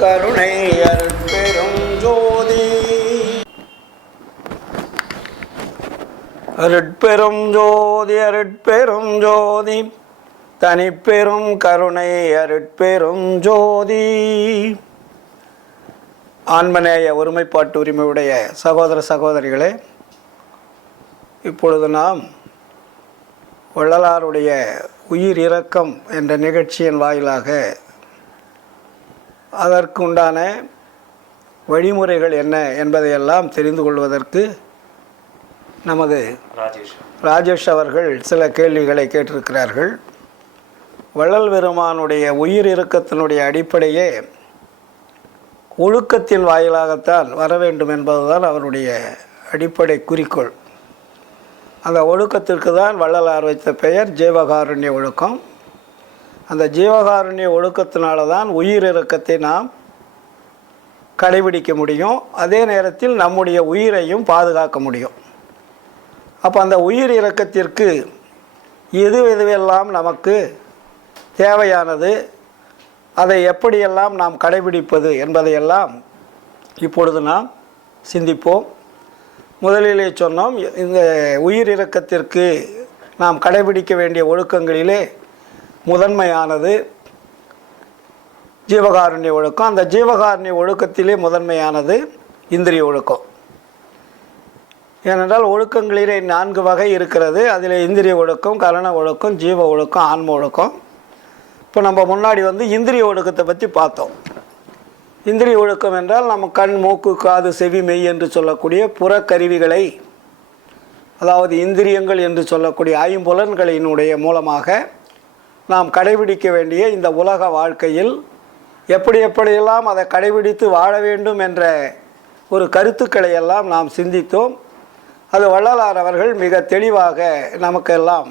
கருணை அருட்பெரும் ஜோதி. அருட்பெரும் ஜோதி அருட்பெரும் ஜோதி தனிப்பெரும் கருணை அருட்பெரும் ஜோதி. ஆன்மநேய ஒருமைப்பாட்டு உரிமையுடைய சகோதர சகோதரிகளே, இப்பொழுது நாம் வள்ளலாருடைய உயிர் இரக்கம் என்ற நிகழ்ச்சியின் வாயிலாக அதற்குண்டான வழிமுறைகள் என்ன என்பதையெல்லாம் தெரிந்து கொள்வதற்கு நமது ராஜேஷ் அவர்கள் சில கேள்விகளை கேட்டிருக்கிறார்கள். வள்ளல் பெருமானுடைய உயிர் இரக்கத்தினுடைய அடிப்படையே ஒழுக்கத்தின் வாயிலாகத்தான் வர வேண்டும் என்பதுதான் அவருடைய அடிப்படை குறிக்கோள். அந்த ஒழுக்கத்திற்கு தான் வள்ளலார் வைத்த பெயர் ஜீவகாருண்ய ஒழுக்கம். அந்த ஜீவகாருண்ய ஒழுக்கத்தினால தான் உயிர் இரக்கத்தை நாம் கடைபிடிக்க முடியும், அதே நேரத்தில் நம்முடைய உயிரையும் பாதுகாக்க முடியும். அப்போ அந்த உயிர் இரக்கத்திற்கு எதுவெல்லாம் நமக்கு தேவையானது, அதை எப்படியெல்லாம் நாம் கடைபிடிப்பது என்பதையெல்லாம் இப்பொழுது நாம் சிந்திப்போம். முதலிலே சொன்னோம், இந்த உயிர் இரக்கத்திற்கு நாம் கடைபிடிக்க வேண்டிய ஒழுக்கங்களிலே முதன்மையானது ஜீவகாருண்ய ஒழுக்கம். அந்த ஜீவகாருண்ய ஒழுக்கத்திலே முதன்மையானது இந்திரிய ஒழுக்கம். ஏனென்றால் ஒழுக்கங்களிலே 4 வகை இருக்கிறது. அதில் இந்திரிய ஒழுக்கம், கரண ஒழுக்கம், ஜீவ ஒழுக்கம், ஆன்ம ஒழுக்கம். இப்போ நம்ம முன்னாடி இந்திரிய ஒழுக்கத்தை பற்றி பார்த்தோம். இந்திரிய ஒழுக்கம் என்றால் நம்ம கண், மூக்கு, காது, செவி, மெய் என்று சொல்லக்கூடிய புறக்கருவிகளை, அதாவது இந்திரியங்கள் என்று சொல்லக்கூடிய ஐம்புலன்களினுடைய மூலமாக நாம் கடைபிடிக்க வேண்டிய இந்த உலக வாழ்க்கையில் எப்படியெல்லாம் அதை கடைபிடித்து வாழ வேண்டும் என்ற ஒரு கருத்துக்களை எல்லாம் நாம் சிந்தித்தோம். அது வள்ளலார் அவர்கள் மிக தெளிவாக நமக்கெல்லாம்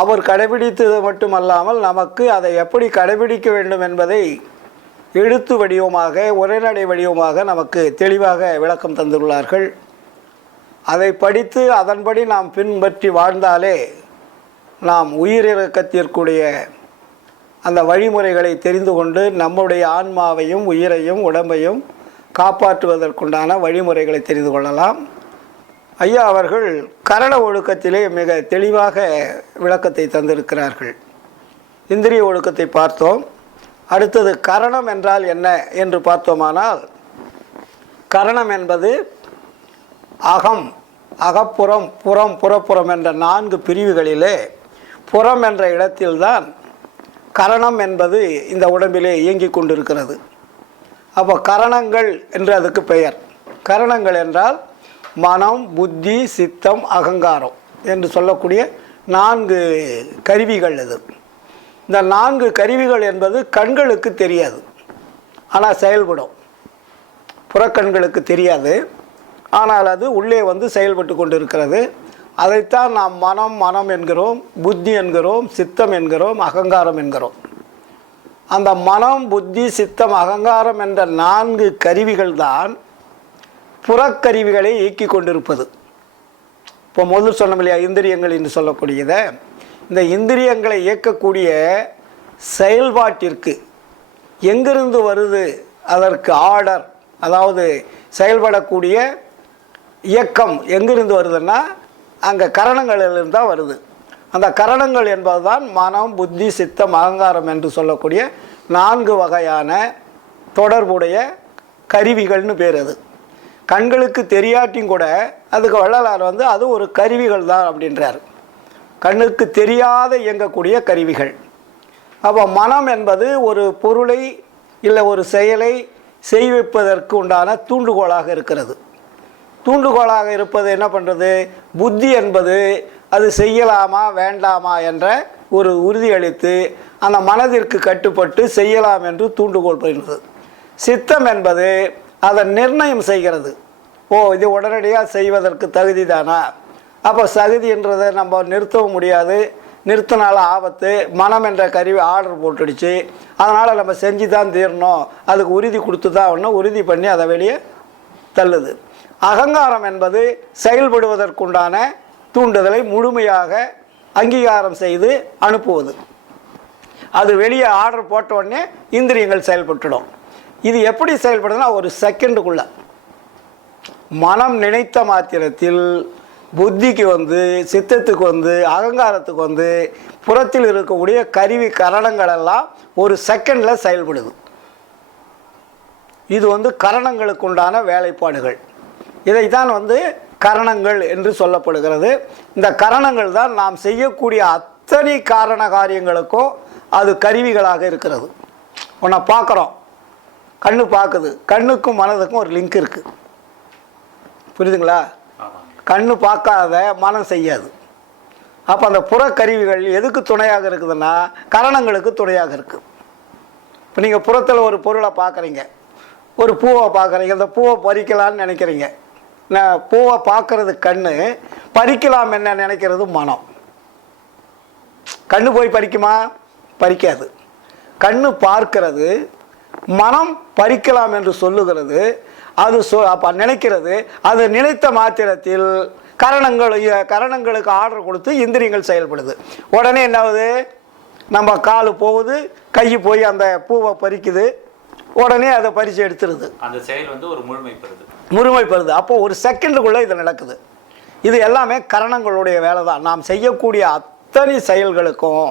அவர் கடைபிடித்தது மட்டுமல்லாமல் நமக்கு அதை எப்படி கடைபிடிக்க வேண்டும் என்பதை எழுத்து வடிவமாக, உரைநடை வடிவமாக நமக்கு தெளிவாக விளக்கம் தந்துள்ளார்கள். அதை படித்து அதன்படி நாம் பின்பற்றி வாழ்ந்தாலே நாம் உயிரிறக்கத்திற்குரிய அந்த வழிமுறைகளை தெரிந்து கொண்டு நம்முடைய ஆன்மாவையும் உயிரையும் உடம்பையும் காப்பாற்றுவதற்குண்டான வழிமுறைகளை தெரிந்து கொள்ளலாம். ஐயா அவர்கள் கரண ஒழுக்கத்திலே மிக தெளிவாக விளக்கத்தை தந்திருக்கிறார்கள். இந்திரிய ஒழுக்கத்தை பார்த்தோம். அடுத்தது கரணம் என்றால் என்ன என்று பார்த்தோமானால், கரணம் என்பது அகம், அகப்புறம், புறம், புறப்புறம் என்ற 4 பிரிவுகளிலே புறம் என்ற இடத்தில்தான் கரணம் என்பது இந்த உடம்பிலே இயங்கிக் கொண்டிருக்கிறது. அப்போ கரணங்கள் என்று அதுக்கு பெயர். கரணங்கள் என்றால் மனம், புத்தி, சித்தம், அகங்காரம் என்று சொல்லக்கூடிய 4 கருவிகள். இது இந்த 4 கருவிகள் என்பது கண்களுக்கு தெரியாது, ஆனால் செயல்படும். புறக்கண்களுக்கு தெரியாது, ஆனால் அது உள்ளே செயல்பட்டு கொண்டு இருக்கிறது. அதைத்தான் நாம் மனம் என்கிறோம், புத்தி என்கிறோம், சித்தம் என்கிறோம், அகங்காரம் என்கிறோம். அந்த மனம், புத்தி, சித்தம், அகங்காரம் என்ற 4 கருவிகள் தான் புறக்கருவிகளை இயக்கி கொண்டிருப்பது. இப்போ முதல் சொன்னோம் இல்லையா, இந்திரியங்கள் என்று சொல்லக்கூடியதை, இந்த இந்திரியங்களை இயக்கக்கூடிய செயல்பாட்டிற்கு எங்கிருந்து வருது, அதற்கு ஆர்டர், அதாவது செயல்படக்கூடிய இயக்கம் எங்கிருந்து வருதுன்னா அங்கே கரணங்களிலிருந்து தான் வருது. அந்த கரணங்கள் என்பது தான் மனம், புத்தி, சித்தம், அகங்காரம் என்று சொல்லக்கூடிய 4 வகையான தொடர்புடைய கருவிகள்னு பேர். அது கண்களுக்கு தெரியாட்டியும் கூட அதுக்கு வள்ளலார் அது ஒரு கருவிகள் தான் அப்படின்றார். கண்ணுக்கு தெரியாத இயங்கக்கூடிய கருவிகள். அப்போ மனம் என்பது ஒரு பொருளை இல்லை ஒரு செயலை செய்விப்பதற்கு உண்டான தூண்டுகோலாக இருக்கிறது. தூண்டுகோலாக இருப்பது என்ன பண்ணுறது? புத்தி என்பது அது செய்யலாமா வேண்டாமா என்ற ஒரு உறுதியளித்து அந்த மனதிற்கு கட்டுப்பட்டு செய்யலாம் என்று தூண்டுகோல் பண்ணுறது. சித்தம் என்பது அதை நிர்ணயம் செய்கிறது. இது உடனடியாக செய்வதற்கு தகுதி தானா? அப்போ தகுதி என்றதை நம்ம நிறுத்தவும் முடியாது, நிறுத்தினால ஆபத்து. மனம் என்ற கருவி ஆர்டர் போட்டுடுச்சு, அதனால் நம்ம செஞ்சு தான் தீரணும், அதுக்கு உறுதி கொடுத்து தான் ஒன்று உறுதி பண்ணி அதை வெளியே தள்ளுது. அகங்காரம் என்பது செயல்படுவதற்குண்டான தூண்டுதலை முழுமையாக அங்கீகாரம் செய்து அனுப்புவது. அது வெளியே ஆர்டர் போட்ட உடனே இந்திரியங்கள் செயல்பட்டுடும். இது எப்படி செயல்படுதுன்னா ஒரு செகண்டுக்குள்ள மனம் நினைத்த மாத்திரத்தில் புத்திக்கு வந்து, சித்தத்துக்கு வந்து, அகங்காரத்துக்கு வந்து புறத்தில் இருக்கக்கூடிய கருவி கரணங்கள் எல்லாம் ஒரு செகண்டில் செயல்படுது. இது வந்து கரணங்களுக்கு உண்டான வேலைப்பாடுகள். இதை தான் வந்து கரணங்கள் என்று சொல்லப்படுகிறது. இந்த கரணங்கள் தான் நாம் செய்யக்கூடிய அத்தனை காரண காரியங்களுக்கும் அது கருவிகளாக இருக்கிறது. ஒன்றை பார்க்குறோம், கண்ணு பார்க்குது, கண்ணுக்கும் மனதுக்கும் ஒரு லிங்க் இருக்குது. புரியுதுங்களா? கண்ணு பார்க்காத மனம் செய்யாது. அப்போ அந்த புறக்கருவிகள் எதுக்கு துணையாக இருக்குதுன்னா கரணங்களுக்கு துணையாக இருக்குது. இப்போ நீங்கள் புறத்தில் ஒரு பொருளை பார்க்குறீங்க, ஒரு பூவை பார்க்குறீங்க, அந்த பூவை பறிக்கலான்னு நினைக்கிறீங்க. பூவை பார்க்கறது கண்ணு, பறிக்கலாம் என்ன நினைக்கிறது மனம். கண்ணு போய் பறிக்குமா? பறிக்காது. கண்ணு பார்க்கிறது, மனம் பறிக்கலாம் என்று சொல்லுகிறது. அது அப்போ நினைக்கிறது. அது நினைத்த மாத்திரத்தில் கரணங்களுக்கு ஆர்டர் கொடுத்து இந்திரியங்கள் செயல்படுது. உடனே என்ன ஆகுது? நம்ம கால் போகுது, கை போய் அந்த பூவை பறிக்குது, உடனே அதை பறித்து எடுத்துருது. அந்த செயல் வந்து ஒரு முழுமைப்படுது. அப்போ ஒரு செகண்டுக்குள்ளே இது நடக்குது. இது எல்லாமே கரணங்களுடைய வேலை தான். நாம் செய்யக்கூடிய அத்தனை செயல்களுக்கும்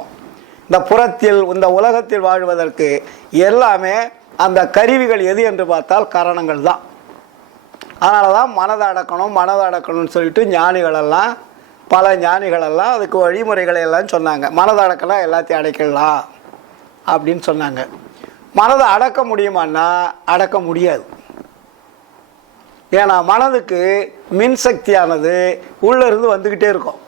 இந்த புறத்தில், இந்த உலகத்தில் வாழ்வதற்கு எல்லாமே அந்த கருவிகள் எது என்று பார்த்தால் கரணங்கள் தான். அதனால தான் மனதை அடக்கணும்னு சொல்லிட்டு ஞானிகளெல்லாம், பல ஞானிகளெல்லாம் அதுக்கு வழிமுறைகளை எல்லாம் சொன்னாங்க. மனதை அடக்கலாம் எல்லாத்தையும் அடைக்கலாம் அப்படின்னு சொன்னாங்க. மனதை அடக்க முடியுமான்னா அடக்க முடியாது. ஏன்னா மனதுக்கு மின்சக்தியானது உள்ளிருந்து வந்துக்கிட்டே இருக்கும்,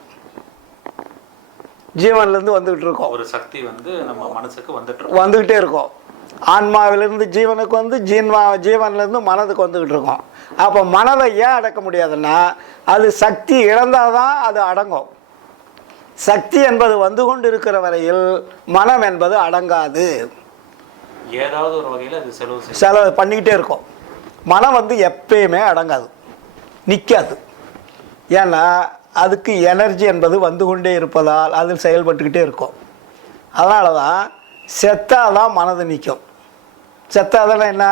ஜீவன்லேருந்து வந்துக்கிட்டு இருக்கும். ஒரு சக்தி வந்து நம்ம மனசுக்கு வந்துக்கிட்டே இருக்கும். ஆன்மாவிலிருந்து ஜீவனுக்கு வந்து, ஜீவன்லேருந்து மனதுக்கு வந்துக்கிட்டு இருக்கும். அப்போ மனதை ஏன் அடக்க முடியாதுன்னா அது சக்தி இழந்தால் தான் அது அடங்கும். சக்தி என்பது வந்து கொண்டு இருக்கிற வரையில் மனம் என்பது அடங்காது. ஏதாவது ஒரு வகையில் அது செலவு பண்ணிக்கிட்டே இருக்கும். மனம் வந்து எப்பயுமே அடங்காது, நிற்காது. ஏன்னா அதுக்கு எனர்ஜி என்பது வந்து கொண்டே இருப்பதால் அது செயல்பட்டுக்கிட்டே இருக்கும். அதனால தான் செத்தாதான் மனது நிற்கும். செத்தாதான் என்ன?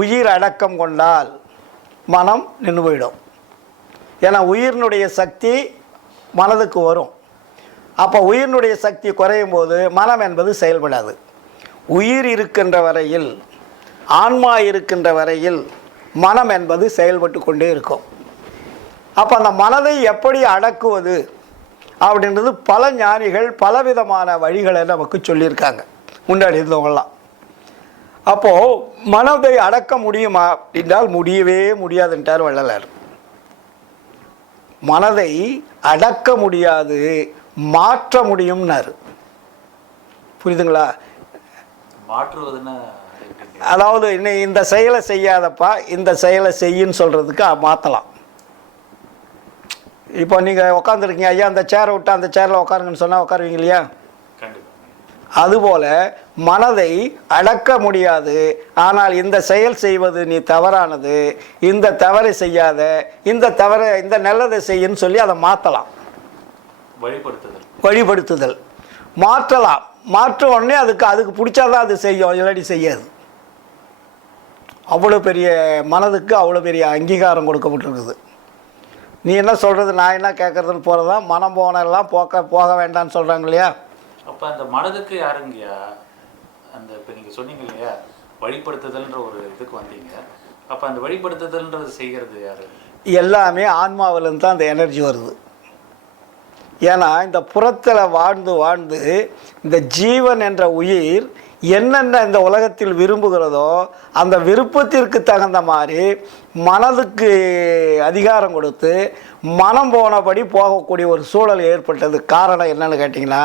உயிர் அடக்கம் கொண்டால் மனம் நின்று போயிடும். ஏன்னா உயிரினுடைய சக்தி மனதுக்கு வரும். அப்போ உயிரினுடைய சக்தி குறையும் போது மனம் என்பது செயல்படாது. உயிர் இருக்கின்ற வரையில், ஆன்மா இருக்கின்ற வரையில் மனம் என்பது செயல்பட்டு கொண்டே இருக்கும். அப்போ அந்த மனதை எப்படி அடக்குவது அப்படின்றது பல ஞானிகள் பலவிதமான வழிகளை நமக்கு சொல்லியிருக்காங்க முன்னாடி இருந்தவங்களாம். அப்போது மனதை அடக்க முடியுமா அப்படின்றால் முடியவே முடியாதுன்றார் வள்ளலார். மனதை அடக்க முடியாது, மாற்ற முடியும்னார். புரியுதுங்களா? மாற்றுவதுன்னு அதாவது இந்த செயலை செய்யாதப்பா, இந்த செயலை செய்யின்னு சொல்கிறதுக்கு மாற்றலாம். இப்போ நீங்கள் உட்காந்துருக்கீங்க, ஐயா அந்த சேரை விட்டு அந்த சேரில் உட்காருங்கன்னு சொன்னால் உட்காருவீங்க இல்லையா? அதுபோல் மனதை அடக்க முடியாது. ஆனால் இந்த செயல் செய்வது நீ தவறானது, இந்த தவறை செய்யாத, இந்த நல்லதை செய்யுன்னு சொல்லி அதை மாற்றலாம். வழிபடுத்துதல் மாற்றலாம். மாற்ற உடனே அதுக்கு பிடிச்சாதான் அது செய்யும், இல்லாட்டி செய்யாது. அவ்வளோ பெரிய மனதுக்கு அவ்வளோ பெரிய அங்கீகாரம் கொடுக்கப்பட்டிருக்குது. நீ என்ன சொல்கிறது, நான் என்ன கேட்குறதுன்னு போகிறதான். மனம் போனெல்லாம் போக வேண்டாம்னு சொல்கிறாங்க இல்லையா? அப்போ அந்த மனதுக்கு யாருங்கய்யா அந்த இப்போ நீங்கள் சொன்னீங்க இல்லையா, வழிபடுத்துதல்ன்ற ஒரு இதுக்கு வந்தீங்க. அப்போ அந்த வழிபடுத்துதல்ன்றது செய்கிறது யார்? எல்லாமே ஆன்மாவிலேருந்து தான் அந்த எனர்ஜி வருது. ஏன்னா இந்த புறத்தில் வாழ்ந்து இந்த ஜீவன் என்ற உயிர் என்னென்ன இந்த உலகத்தில் விரும்புகிறதோ அந்த விருப்பத்திற்கு தகுந்த மாதிரி மனதுக்கு அதிகாரம் கொடுத்து மனம் போனபடி போகக்கூடிய ஒரு சூழல் ஏற்பட்டது. காரணம் என்னன்னு கேட்டிங்கன்னா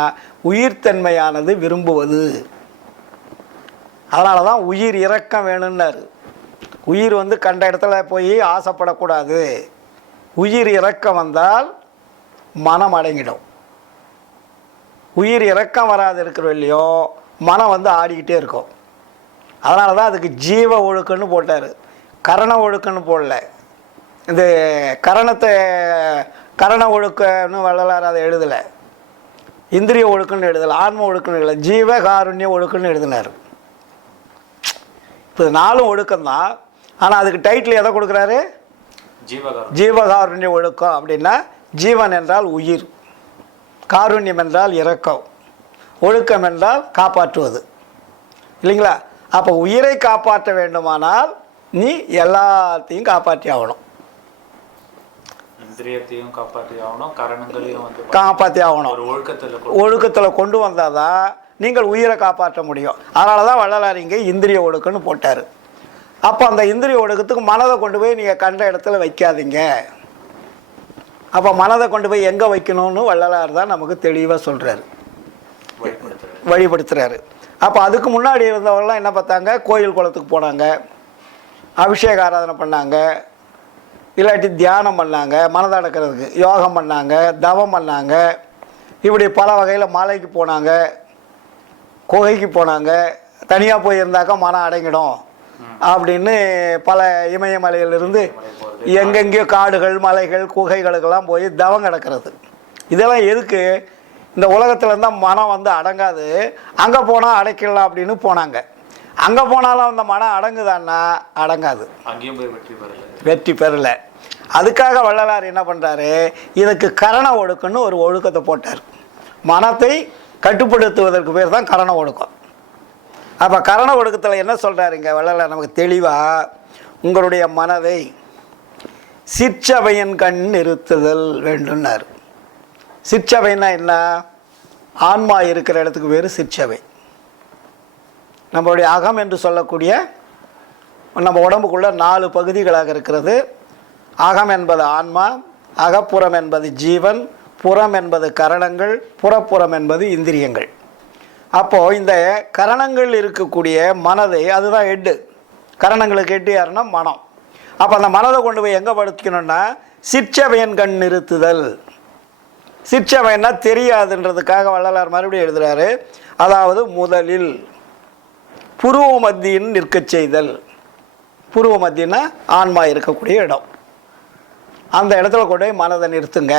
உயிர்த்தன்மையானது விரும்புவது. அதனால தான் உயிர் இரக்கம் வேணும்னாரு. உயிர் வந்து கண்ட இடத்துல போய் ஆசைப்படக்கூடாது. உயிர் இரக்கம் வந்தால் மனம் அடங்கிடும். உயிர் இரக்கம் வராது இருக்கிற இல்லையோ மனம் வந்து ஆடிக்கிட்டே இருக்கும். அதனால தான் அதுக்கு ஜீவ ஒழுக்கன்னு போட்டார், கரண ஒழுக்கன்னு போடல. இந்த கரண ஒழுக்கன்னு வள்ளலார் அதை எழுதலை. இந்திரிய ஒழுக்கம்னு எழுதலை, ஆன்ம ஒழுக்கம்னு எழுதலை, ஜீவ காருண்ய ஒழுக்கம்னு எழுதினார். இப்போ 4 ஒழுக்கம்தான். ஆனால் அதுக்கு டைட்டில் எதை கொடுக்குறாரு? ஜீவகாருண்ய ஒழுக்கம். அப்படின்னா ஜீவன் என்றால் உயிர், காருண்யம் என்றால் இரக்கம், ஒழுக்கம் என்றால் காப்பாற்றுவது, இல்லைங்களா? அப்போ உயிரை காப்பாற்ற வேண்டுமானால் நீ எல்லாத்தையும் காப்பாற்றி ஆகணும். இந்திரியத்தையும் காப்பாற்றி ஆகணும், கரணங்களையும் வந்து காப்பாற்றி ஆகணும். ஒழுக்கத்தில் கொண்டு வந்தால் தான் நீங்கள் உயிரை காப்பாற்ற முடியும். அதனால தான் வள்ளலார் இங்கே இந்திரிய ஒழுக்கம்னு போட்டார். அப்போ அந்த இந்திரிய ஒழுக்கத்துக்கு மனதை கொண்டு போய் நீங்கள் கண்ட இடத்துல வைக்காதீங்க. அப்போ மனதை கொண்டு போய் எங்கே வைக்கணும்னு வள்ளலார் தான் நமக்கு தெளிவாக சொல்கிறாரு, வழிபடுத்துகிறாரு. அப்போ அதுக்கு முன்னாடி இருந்தவங்களாம் என்ன பார்த்தாங்க? கோயில் குளத்துக்கு போனாங்க, அபிஷேக ஆராதனை பண்ணாங்க, இல்லாட்டி தியானம் பண்ணாங்க, மனதை அடக்கிறதுக்கு யோகம் பண்ணாங்க, தவம் பண்ணாங்க, இப்படி பல வகையில் மலைக்கு போனாங்க, குகைக்கு போனாங்க. தனியாக போயிருந்தாக்கா மனம் அடங்கிடும் அப்படின்னு பல இமயமலையிலிருந்து எங்கெங்கேயோ காடுகள் மலைகள் குகைகளுக்கெல்லாம் போய் தவம் கிடக்கிறது. இதெல்லாம் எதுக்கு? இந்த உலகத்தில் இருந்தால் மனம் வந்து அடங்காது, அங்கே போனால் அடைக்கலாம் அப்படின்னு போனாங்க. அங்கே போனாலும் அந்த மனம் அடங்குதான்னா அடங்காது, அங்கேயும் போய் வெற்றி பெறலை. அதுக்காக வள்ளலார் என்ன பண்ணுறாரு? இதுக்கு கரண ஒழுக்கம்னு ஒரு ஒழுக்கத்தை போட்டார். மனத்தை கட்டுப்படுத்துவதற்கு பேர் தான் கரண ஒழுக்கம். அப்போ கரண ஒழுக்கத்தில் என்ன சொல்கிறாருங்க வள்ளலார் நமக்கு தெளிவாக? உங்களுடைய மனதை சிற்சபையின் கண் நிறுத்துதல் வேண்டும்னார். சிற்சபைன்னா என்ன? ஆன்மா இருக்கிற இடத்துக்கு பேர் சிற்சபை. நம்மளுடைய அகம் என்று சொல்லக்கூடிய நம்ம உடம்புக்குள்ள 4 பகுதிகளாக இருக்கிறது. அகம் என்பது ஆன்மா, அகப்புறம் என்பது ஜீவன், புறம் என்பது கரணங்கள், புறப்புறம் என்பது இந்திரியங்கள். அப்போது இந்த கரணங்கள் இருக்கக்கூடிய மனதை, அதுதான் ஹெட்டு, கரணங்களுக்கு ஹெட்டு யாருன்னா மனம். அப்போ அந்த மனதை கொண்டு போய் எங்கே படுத்திக்கணும்னா சிற்சபையின் கண் நிறுத்துதல். சிற்சபைன்னா தெரியாதுன்றதுக்காக வள்ளலார் மறுபடியும் எழுதுகிறாரு. அதாவது முதலில் புருவ மத்தியின் நிற்கச் செய்தல். புருவ மத்தியன்னா ஆன்மா இருக்கக்கூடிய இடம், அந்த இடத்துல கொண்டு போய் மனதை நிறுத்துங்க.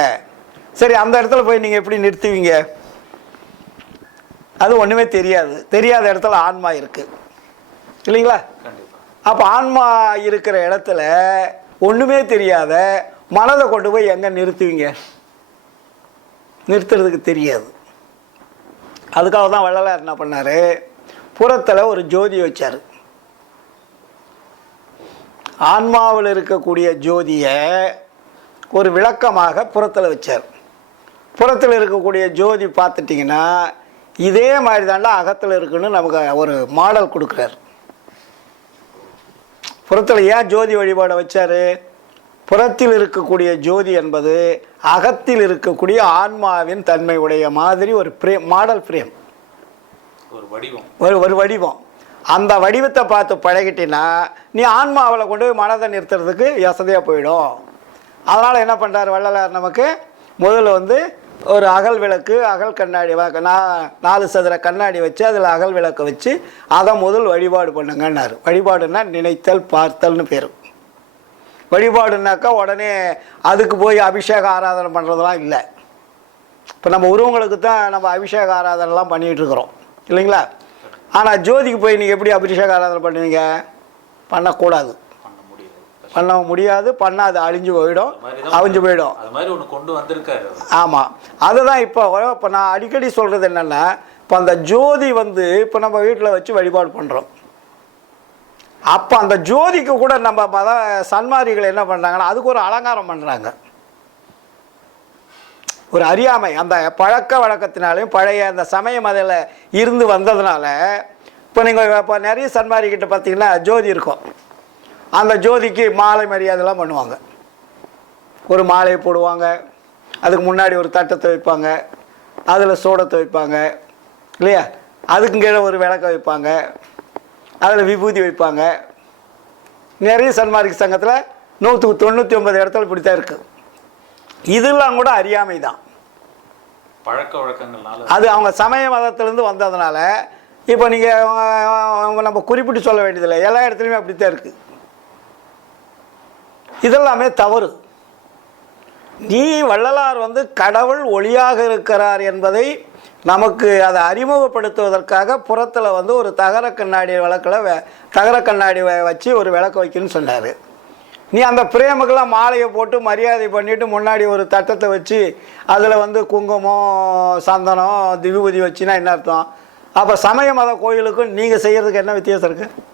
சரி, அந்த இடத்துல போய் நீங்கள் எப்படி நிறுத்துவீங்க? அது ஒன்றுமே தெரியாது. தெரியாத இடத்துல ஆன்மா இருக்குது, இல்லைங்களா? அப்போ ஆன்மா இருக்கிற இடத்துல ஒன்றுமே தெரியாத மனதை கொண்டு போய் எங்கே நிறுத்துவீங்க? நிறுத்துறதுக்கு தெரியாது. அதுக்காக தான் வள்ளலார் என்ன பண்ணார்? புறத்தில் ஒரு ஜோதி வச்சார். ஆன்மாவில் இருக்கக்கூடிய ஜோதியை ஒரு விளக்கமாக புறத்தில் வச்சார். புறத்தில் இருக்கக்கூடிய ஜோதி பார்த்துட்டிங்கன்னா இதே மாதிரி தாண்டா அகத்தில் இருக்குன்னு நமக்கு ஒரு மாடல் கொடுக்குறார். புறத்தில் ஏன் ஜோதி வழிபாடை வச்சார்? புறத்தில் இருக்கக்கூடிய ஜோதி என்பது அகத்தில் இருக்கக்கூடிய ஆன்மாவின் தன்மை உடைய மாதிரி ஒரு மாடல் ஃப்ரேம், ஒரு வடிவம். அந்த வடிவத்தை பார்த்து பழகிட்டினா நீ ஆன்மாவில் கொண்டு போய் மனதை நிறுத்துறதுக்கு வசதியாக போயிடும். அதனால் என்ன பண்ணுறாரு வள்ளலார் நமக்கு? முதல்ல வந்து ஒரு அகல் விளக்கு, அகல் கண்ணாடி, 4 சதுர கண்ணாடி வச்சு அதில் அகல் விளக்கு வச்சு அதை முதல் வழிபாடு பண்ணுங்கன்னாரு. வழிபாடுன்னா நினைத்தல் பார்த்தல்னு பேர். வழிபாடுனாக்கா உடனே அதுக்கு போய் அபிஷேக ஆராதனை பண்ணுறதுலாம் இல்லை. இப்போ நம்ம உருவங்களுக்கு தான் நம்ம அபிஷேக ஆராதனைலாம் பண்ணிகிட்ருக்குறோம், இல்லைங்களா? ஆனால் ஜோதிக்கு போய் நீங்கள் எப்படி அபிஷேக ஆராதனை பண்ணுவீங்க? பண்ணக்கூடாது, பண்ண முடியாது, பண்ணால் அது அழிஞ்சு போயிடும், அவிஞ்சு போயிடும். ஆமாம், அதுதான் இப்போ நான் அடிக்கடி சொல்கிறது என்னென்னா, இப்போ அந்த ஜோதி வந்து இப்போ நம்ம வீட்டில் வச்சு வழிபாடு பண்ணுறோம். அப்போ அந்த ஜோதிக்கு கூட நம்ம சன்மாரிகள் என்ன பண்ணுறாங்கன்னா அதுக்கு ஒரு அலங்காரம் பண்ணுறாங்க. ஒரு அறியாமை, அந்த பழக்க வழக்கத்தினாலையும் பழைய அந்த சமயம் அதில் இருந்து வந்ததுனால இப்போ நீங்கள் இப்போ நிறைய சன்மாரிக்கிட்ட பார்த்தீங்கன்னா ஜோதி இருக்கும். அந்த ஜோதிக்கு மாலை மரியாதைலாம் பண்ணுவாங்க. ஒரு மாலையை போடுவாங்க, அதுக்கு முன்னாடி ஒரு தட்டத்தை வைப்பாங்க, அதில் சோடத்தை வைப்பாங்க, இல்லையா? அதுக்கு கீழே ஒரு விளக்கை வைப்பாங்க, அதில் விபூதி வைப்பாங்க. நிறைய சன்மார்க்க சங்கத்தில் 199 இடத்துல இப்படி தான் இருக்குது. இதெல்லாம் கூட அறியாமை தான், பழக்க வழக்கங்கள்னால. அது அவங்க சமய மதத்திலேருந்து வந்ததுனால இப்போ நீங்கள் நம்ம குறிப்பிட்டு சொல்ல வேண்டியதில்லை, எல்லா இடத்துலையுமே அப்படித்தான் இருக்குது. இதெல்லாமே தவறு. நீ வள்ளலார் வந்து கடவுள் ஒளியாக இருக்கிறார் என்பதை நமக்கு அதை அறிமுகப்படுத்துவதற்காக புறத்தில் வந்து ஒரு தகர கண்ணாடி தகர கண்ணாடி வச்சு ஒரு விளக்கு வைக்கணும்னு சொன்னார். நீ அந்த பிரேமுக்கெல்லாம் மாலையை போட்டு மரியாதை பண்ணிவிட்டு முன்னாடி ஒரு தட்டத்தை வச்சு அதில் வந்து குங்குமம் சந்தனம் விபூதி வச்சுன்னா என்ன அர்த்தம்? அப்போ சமய மத கோயிலுக்கும் நீங்கள் செய்கிறதுக்கு என்ன வித்தியாசம் இருக்குது?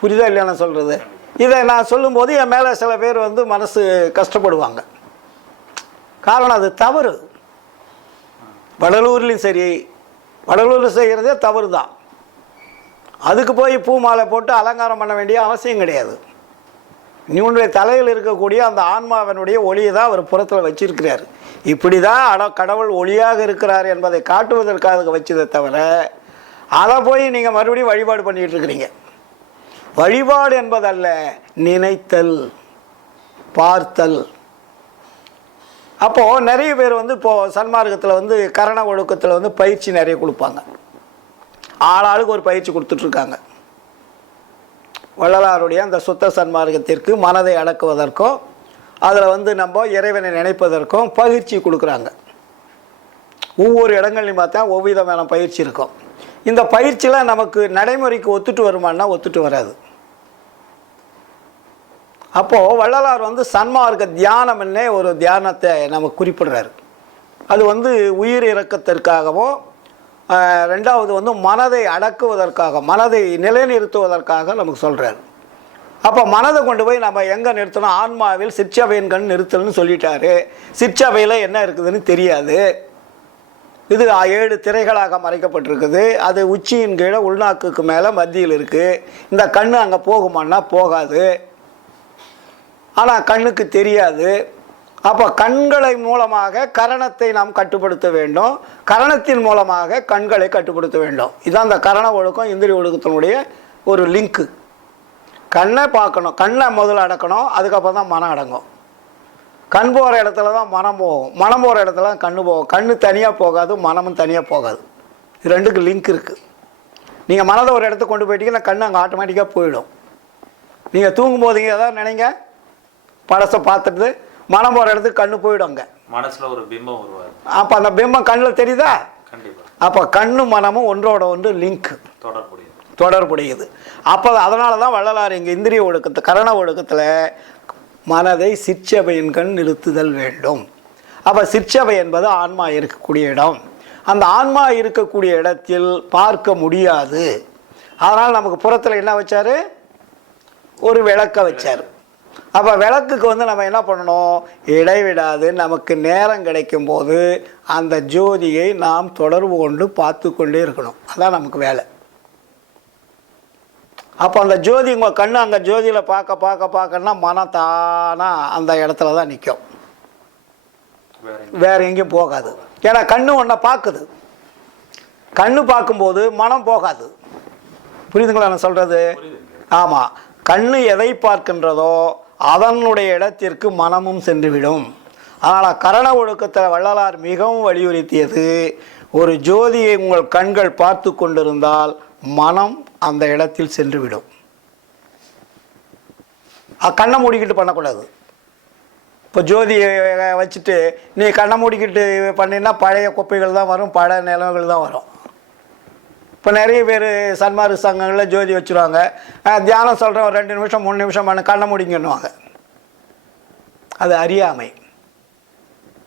புரியுதா இல்லையா நான் சொல்கிறது? இதை நான் சொல்லும்போது என் மேலே சில பேர் வந்து மனசு கஷ்டப்படுவாங்க. காரணம் அது தவறு. வடலூர்லேயும் சரி, வடலூரில் செய்கிறதே தவறு தான். அதுக்கு போய் பூ மாலை போட்டு அலங்காரம் பண்ண வேண்டிய அவசியம் கிடையாது. நீ உன்னுடைய தலையில் இருக்கக்கூடிய அந்த ஆன்மாவினுடைய ஒளியை தான் அவர் புறத்தில் வச்சிருக்கிறார். இப்படி தான் கடவுள் ஒளியாக இருக்கிறார் என்பதை காட்டுவதற்காக வச்சதை தவிர அதை போய் நீங்கள் மறுபடியும் வழிபாடு பண்ணிகிட்டு இருக்கிறீங்க. வழிபாடு என்பதல்ல, நினைத்தல், பார்த்தல். அப்போது நிறைய பேர் வந்து இப்போது சன்மார்க்கத்தில் வந்து கரண ஒழுக்கத்தில் வந்து பயிற்சி நிறைய கொடுப்பாங்க. ஆளாளுக்கு ஒரு பயிற்சி கொடுத்துட்ருக்காங்க. வள்ளலாருடைய அந்த சுத்த சன்மார்க்கத்திற்கு மனதை அடக்குவதற்கும் அதில் வந்து நம்ம இறைவனை நினைப்பதற்கும் பயிற்சி கொடுக்குறாங்க. ஒவ்வொரு இடங்கள்லையும் பார்த்தா ஒவ்விதமான பயிற்சி இருக்கும். இந்த பயிற்சியில் நமக்கு நடைமுறைக்கு ஒத்துட்டு வருமானா ஒத்துட்டு வராது. அப்போது வள்ளலார் வந்து சன்மார்க்க தியானம்னே ஒரு தியானத்தை நமக்கு குறிப்பிடுறாரு. அது வந்து உயிர் இறக்கத்திற்காகவும், ரெண்டாவது வந்து மனதை அடக்குவதற்காக, மனதை நிலைநிறுத்துவதற்காக நமக்கு சொல்கிறார். அப்போ மனதை கொண்டு போய் நம்ம எங்கே நிறுத்தணும்? ஆன்மாவில் சிற்சபையின் கண் நிறுத்தல்னு சொல்லிட்டாரு. சிற்சபையில் என்ன இருக்குதுன்னு தெரியாது. இது 7 திரைகளாக மறைக்கப்பட்டிருக்குது. அது உச்சியின் கீழே உள்நாக்குக்கு மேலே மத்தியில் இருக்குது. இந்த கண் அங்கே போகுமான்னா போகாது. ஆனால் கண்ணுக்கு தெரியாது. அப்போ கண்களை மூலமாக கரணத்தை நாம் கட்டுப்படுத்த வேண்டும், கரணத்தின் மூலமாக கண்களை கட்டுப்படுத்த வேண்டும். இதுதான் அந்த கரண ஒழுக்கம் இந்திரிய ஒழுக்கத்தினுடைய ஒரு லிங்க்கு. கண்ணை பார்க்கணும், கண்ணை முதல்ல அடக்கணும், அதுக்கப்புறம் தான் மனம் அடங்கும். கண் போகிற இடத்துல தான் மனம் போகும், மனம் போகிற இடத்துல தான் கண்ணு போகும். கண்ணு தனியாக போகாது, மனமும் தனியாக போகாது. இது ரெண்டுக்கு லிங்க் இருக்குது. நீங்கள் மனதை ஒரு இடத்துக்கு கொண்டு போயிட்டீங்கன்னா கண்ணு அங்கே ஆட்டோமேட்டிக்காக போயிடும். நீங்கள் தூங்கும் போதுங்க ஏதாவது நினைங்க, படத்தை பார்த்துட்டு மனம் போகிற இடத்துக்கு கண்ணு போயிடுங்க. மனசுல ஒரு பிம்பம் உருவாது. அப்போ அந்த பிம்பம் கண்ணில் தெரியுதா? கண்டிப்பா. அப்போ கண்ணு மனமும் ஒன்றோட ஒன்று லிங்க், தொடர்புடையது. அப்போ அதனால தான் வள்ளலார் இங்கே இந்திரிய ஒழுக்கத்தை, கரண ஒழுக்கத்தில் மனதை சிற்சபையின் கண் நிறுத்துதல் வேண்டும். அப்போ சிற்சபை என்பது ஆன்மா இருக்கக்கூடிய இடம். அந்த ஆன்மா இருக்கக்கூடிய இடத்தில் பார்க்க முடியாது. அதனால் நமக்கு புறத்தில் என்ன வச்சார்? ஒரு விளக்க வச்சார். அப்போ விளக்குக்கு வந்து நம்ம என்ன பண்ணணும்? இடைவிடாது நமக்கு நேரம் கிடைக்கும் போது அந்த ஜோதியை நாம் தொடர்பு கொண்டு பார்த்து கொண்டே இருக்கணும். அதான் நமக்கு வேலை. அப்போ அந்த ஜோதி உங்கள் கண்ணு அங்கே ஜோதியில் பார்க்கன்னா மனம் தானா அந்த இடத்துல தான் நிற்கும், வேற எங்கேயும் போகாது. ஏன்னா கண்ணு ஒன்றை பார்க்குது. கண்ணு பார்க்கும்போது மனம் போகாது. புரியுதுங்களா நான் சொல்கிறது? ஆமாம். கண்ணு எதை பார்க்கின்றதோ அதனுடைய இடத்திற்கு மனமும் சென்றுவிடும். அதனால் கரண ஒழுக்கத்தில் வள்ளலார் மிகவும் வலியுறுத்தியது, ஒரு ஜோதியை உங்கள் கண்கள் பார்த்து கொண்டிருந்தால் மனம் அந்த இடத்தில் சென்றுவிடும். கண்ணை மூடிக்கிட்டு பண்ணக்கூடாது. இப்போ ஜோதியை வச்சுட்டு நீ கண்ணை மூடிக்கிட்டு பண்ணினா பழைய குப்பைகள் தான் வரும், பழைய நிலவுகள் தான் வரும். இப்போ நிறைய பேர் சன்மார்க்க சங்கங்களில் ஜோதி வச்சுருவாங்க. தியானம் சொல்கிறேன், ஒரு 2 நிமிஷம் 3 நிமிஷம் பண்ண கண்ணை முடிங்கன்னுவாங்க. அது அறியாமை.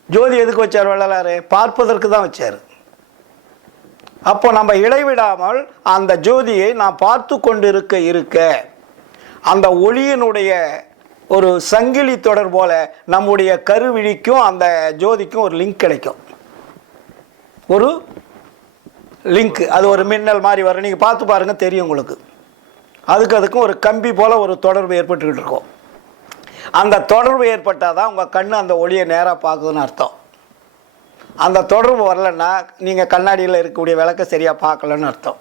ஜோதி எதுக்கு வச்சார் வள்ளலார்? பார்ப்பதற்கு தான் வச்சார். அப்போ நம்ம இடைவிடாமல் அந்த ஜோதியை நாம் பார்த்து கொண்டு இருக்க அந்த ஒளியினுடைய ஒரு சங்கிலி தொடர் போல நம்முடைய கருவிழிக்கும் அந்த ஜோதிக்கும் ஒரு லிங்க் கிடைக்கும். ஒரு லிங்க், அது ஒரு மின்னல் மாதிரி வரும். நீங்கள் பார்த்து பாருங்கள், தெரியும் உங்களுக்கு. அதுக்கும் ஒரு கம்பி போல் ஒரு தொடர்பு ஏற்பட்டுக்கிட்டு இருக்கும். அந்த தொடர்பு ஏற்பட்டால் தான் உங்கள் கண் அந்த ஒளியை நேராக பார்க்குதுன்னு அர்த்தம். அந்த தொடர்பு வரலன்னா நீங்கள் கண்ணாடியில் இருக்கக்கூடிய விளக்க சரியாக பார்க்கலன்னு அர்த்தம்.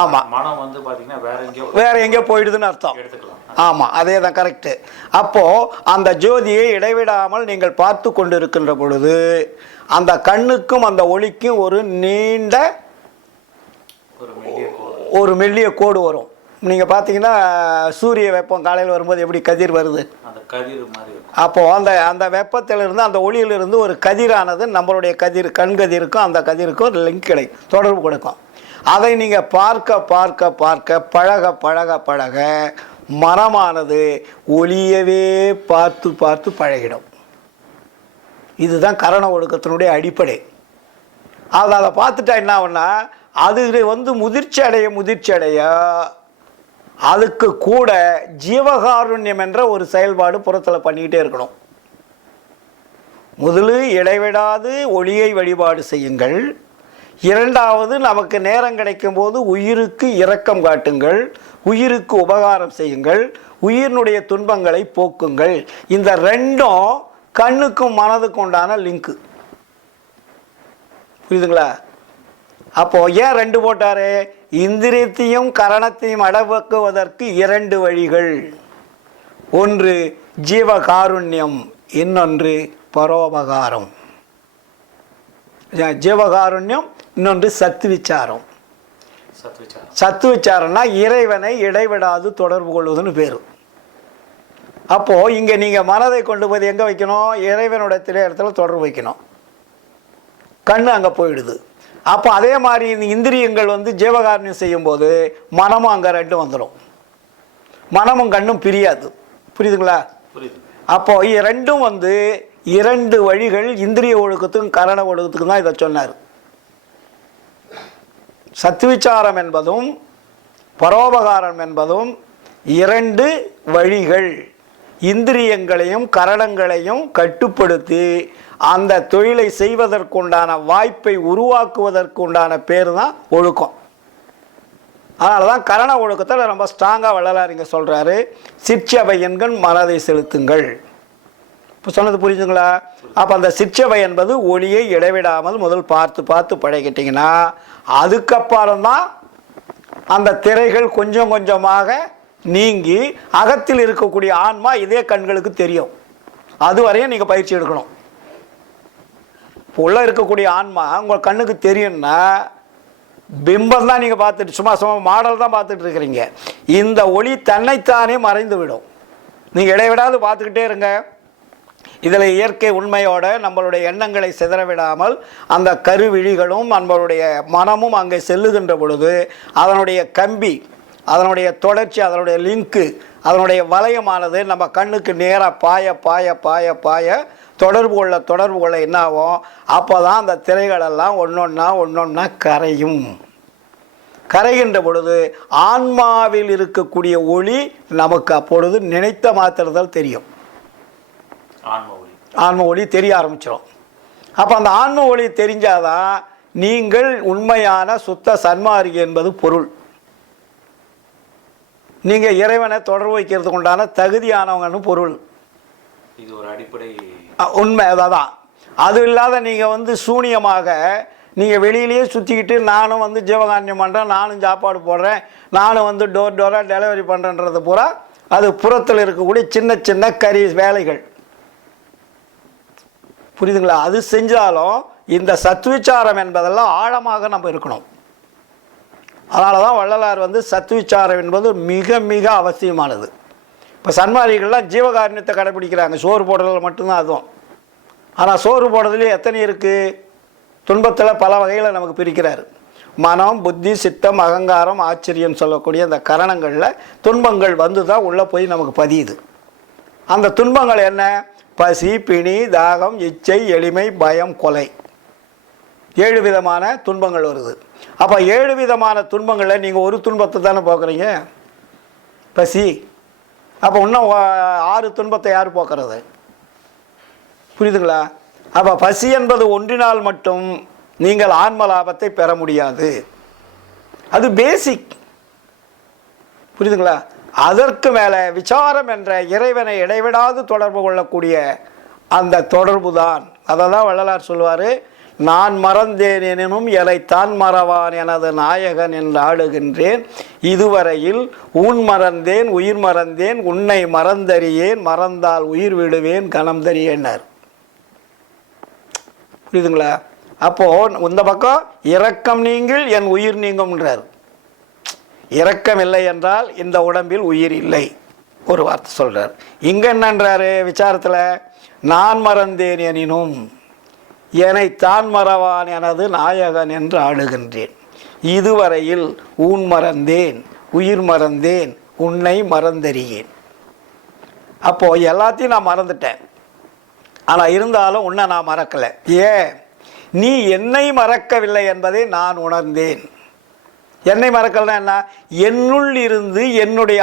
ஆமாம், மனம் வந்து பார்த்தீங்கன்னா வேற எங்கேயோ போயிடுதுன்னு அர்த்தம். ஆமாம், அதே தான், கரெக்டு. அப்போது அந்த ஜோதியை இடைவிடாமல் நீங்கள் பார்த்து கொண்டு இருக்கின்ற பொழுது அந்த கண்ணுக்கும் அந்த ஒளிக்கும் ஒரு நீண்ட ஒரு மெல்லிய கோடு வரும். நீங்கள் பார்த்தீங்கன்னா சூரிய வெப்பம் காலையில் வரும்போது எப்படி கதிர் வருது, அந்த கதிர் மாதிரி இருக்கும். அப்போது அந்த வெப்பத்திலிருந்து அந்த ஒளியிலிருந்து ஒரு கதிரானது நம்மளுடைய கதிர் கண் கதிருக்கும் அந்த கதிருக்கும் ஒரு லிங்க் கிடைக்கும், தொடர்பு கொடுக்கும். அதை நீங்கள் பார்க்க பார்க்க பார்க்க பழக பழக பழக மரமானது ஒளியவே பார்த்து பார்த்து பழகிடும். இதுதான் கரண ஒழுக்கத்தினுடைய அடிப்படை. அதை பார்த்துட்டா என்ன ஆகுன்னா, அது முதிர்ச்சி அடைய அதுக்கு கூட ஜீவகாருண்யம் என்ற ஒரு செயல்பாடு புறத்தில் பண்ணிக்கிட்டே இருக்கணும். முதலில் இடைவிடாது ஒளியை வழிபாடு செய்யுங்கள். இரண்டாவது, நமக்கு நேரம் கிடைக்கும் போது உயிருக்கு இரக்கம் காட்டுங்கள், உயிருக்கு உபகாரம் செய்யுங்கள், உயிரினுடைய துன்பங்களை போக்குங்கள். இந்த ரெண்டும் கண்ணுக்கும் மனதுக்கும் உண்டான லிங்க்கு. புரியுதுங்களா? அப்போது ஏன் ரெண்டு போட்டார்? இந்திரியத்தையும் கரணத்தையும் அடக்குவதற்கு இரண்டு வழிகள். ஒன்று ஜீவகாருண்யம், இன்னொன்று பரோபகாரம். ஜீவகாருண்யம், இன்னொன்று சத்விச்சாரம். சத்விச்சாரம்னா இறைவனை இடைவிடாது தொடர்பு கொள்வதுன்னு பேர். அப்போது இங்கே நீங்கள் மனதை கொண்டு போய் எங்கே வைக்கணும்? இறைவனுடைய இடத்துல தொடர்பு வைக்கணும். கண்ணு அங்கே போயிடுது. அப்போ அதே மாதிரி இந்த இந்திரியங்கள் ஜீவகாருண்யம் செய்யும்போது மனமும் அங்கே ரெண்டும் வந்துடும். மனமும் கண்ணும் பிரியாது. புரியுதுங்களா? அப்போ ரெண்டும் இரண்டு வழிகள். இந்திரிய ஒழுக்கத்துக்கும் கரண ஒழுக்கத்துக்கும் தான் இதை சொன்னார். சத்விச்சாரம் என்பதும் பரோபகாரம் என்பதும் இரண்டு வழிகள். இந்திரியங்களையும் கரணங்களையும் கட்டுப்படுத்தி அந்த தொழிலை செய்வதற்குண்டான வாய்ப்பை உருவாக்குவதற்குண்டான பேர் தான் ஒழுக்கம். அதனால தான் கரண ஒழுக்கத்தில் ரொம்ப ஸ்ட்ராங்காக வள்ளலார் இங்கே சொல்கிறாரு, சிற்சபை என்கண் மனதை செலுத்துங்கள். இப்போ சொன்னது புரிஞ்சுங்களா? அப்போ அந்த சிற்சபை என்பது ஒளியை இடைவிடாமல் முதல் பார்த்து பார்த்து பழகிட்டிங்கன்னா அதுக்கப்புறம் தான் அந்த திரைகள் கொஞ்சம் கொஞ்சமாக நீங்கி அகத்தில் இருக்கக்கூடிய ஆன்மா இதே கண்களுக்கு தெரியும். அதுவரையும் நீங்கள் பயிற்சி எடுக்கணும். இப்போ உள்ளே இருக்கக்கூடிய ஆன்மா உங்கள் கண்ணுக்கு தெரியும்னா பிம்பம் தான் நீங்கள் பார்த்துட்டு சும்மா மாடல் தான் பார்த்துட்டு இருக்கிறீங்க. இந்த ஒளி தன்னைத்தானே மறைந்து விடும். நீங்கள் இடைவிடாது பார்த்துக்கிட்டே இருங்க. இதில் இயற்கை உண்மையோட நம்மளுடைய எண்ணங்களை சிதற விடாமல் அந்த கருவிழிகளும் நம்மளுடைய மனமும் அங்கே செல்லுகின்ற பொழுது அதனுடைய கம்பி, அதனுடைய தொடர்ச்சி, அதனுடைய லிங்க்கு, அதனுடைய வளையமானது நம்ம கண்ணுக்கு நேராக பாய பாய பாய பாய தொடர்பு கொள்ள என்ன ஆகும்? அப்போ தான் அந்த திரைகளெல்லாம் ஒன்றொன்னா கரையும். கரைகின்ற பொழுது ஆன்மாவில் இருக்கக்கூடிய ஒளி நமக்கு அப்பொழுது நினைத்த மாத்திரத்தில் தெரியும். ஆன்ம ஒளி தெரிய ஆரம்பிச்சிடும். அப்போ அந்த ஆன்ம ஒளி தெரிஞ்சாதான் நீங்கள் உண்மையான சுத்த சன்மார்க்கி என்பது பொருள். நீங்கள் இறைவனை தொடர்பு வைக்கிறதுக்கு உண்டான தகுதியானவங்கன்னு பொருள். இது ஒரு அடிப்படை உண்மை. அதான். அது இல்லாத நீங்கள் சூனியமாக நீங்கள் வெளியிலேயே சுற்றிக்கிட்டு நானும் ஜீவகாருண்யம் பண்ணுறேன், நானும் சாப்பாடு போடுறேன், நானும் டோர் டோராக டெலிவரி பண்ணுறேன்றது பூரா அது புறத்தில் இருக்கக்கூடிய சின்ன சின்ன கறி வேலைகள். புரியுதுங்களா? அது செஞ்சாலும் இந்த சத்விச்சாரம் என்பதெல்லாம் ஆழமாக நம்ம இருக்கணும். அதனால தான் வள்ளலார் சத்விச்சாரம் என்பது மிக மிக அவசியமானது. இப்போ சன்மார்க்கிகள்லாம் ஜீவகாருண்யத்தை கடைபிடிக்கிறாங்க, சோறு போடுறதில் மட்டும்தான் அதுவும். ஆனால் சோறு போடுறதுலேயே எத்தனை இருக்குது? துன்பத்தில் பல வகையில் நமக்கு பிரிக்கிறார். மனம், புத்தி, சித்தம், அகங்காரம், ஆச்சரியம் சொல்லக்கூடிய அந்த கரணங்களில் துன்பங்கள் தான் உள்ளே போய் நமக்கு பதியுது. அந்த துன்பங்கள் என்ன? பசி, பிணி, தாகம், இச்சை, எளிமை, பயம், கொலை, 7 விதமான துன்பங்கள் வருது. அப்போ 7 விதமான துன்பங்களில் நீங்கள் ஒரு துன்பத்தை தானே போக்குறீங்க, பசி. அப்போ இன்னும் 6 துன்பத்தை யார் போக்குறது? புரியுதுங்களா? அப்போ பசி என்பது ஒன்றினால் மட்டும் நீங்கள் ஆன்ம லாபத்தை பெற முடியாது. அது பேசிக். புரியுதுங்களா? அதற்கு மேலே விசாரம் என்ற இறைவனை இடைவிடாது தொடர்பு கொள்ளக்கூடிய அந்த தொடர்பு தான். அதை தான் வள்ளலார் சொல்வார், நான் மறந்தேன் எனினும் எலை தான் மறவான் எனது நாயகன் என்று ஆடுகின்றேன், இதுவரையில் ஊன் மறந்தேன் உயிர் மறந்தேன் உன்னை மறந்தறியேன் மறந்தால் உயிர் விடுவேன் கணம் தறியேன்னார். புரியுதுங்களா? அப்போது இந்த பக்கம் இரக்கம் நீங்கள் என் உயிர் நீங்கும்ன்றார். இரக்கம் இல்லை என்றால் இந்த உடம்பில் உயிர் இல்லை. ஒரு வார்த்தை சொல்றார். இங்க என்னன்றாரு விசாரத்தில், நான் மறந்தேன் எனினும் என்னை தான் மறவான் எனது நாயகன் என்று ஆடுகின்றேன். இதுவரையில் ஊன் மறந்தேன், உயிர் மறந்தேன், உன்னை மறந்தறியேன். அப்போ எல்லாத்தையும் நான் மறந்துட்டேன், ஆனால் இருந்தாலும் உன்னை நான் மறக்கலை. ஏன்? நீ என்னை மறக்கவில்லை என்பதை நான் உணர்ந்தேன். என்னை மறக்கலைன்னா என்ன? என்னுள் இருந்து, என்னுடைய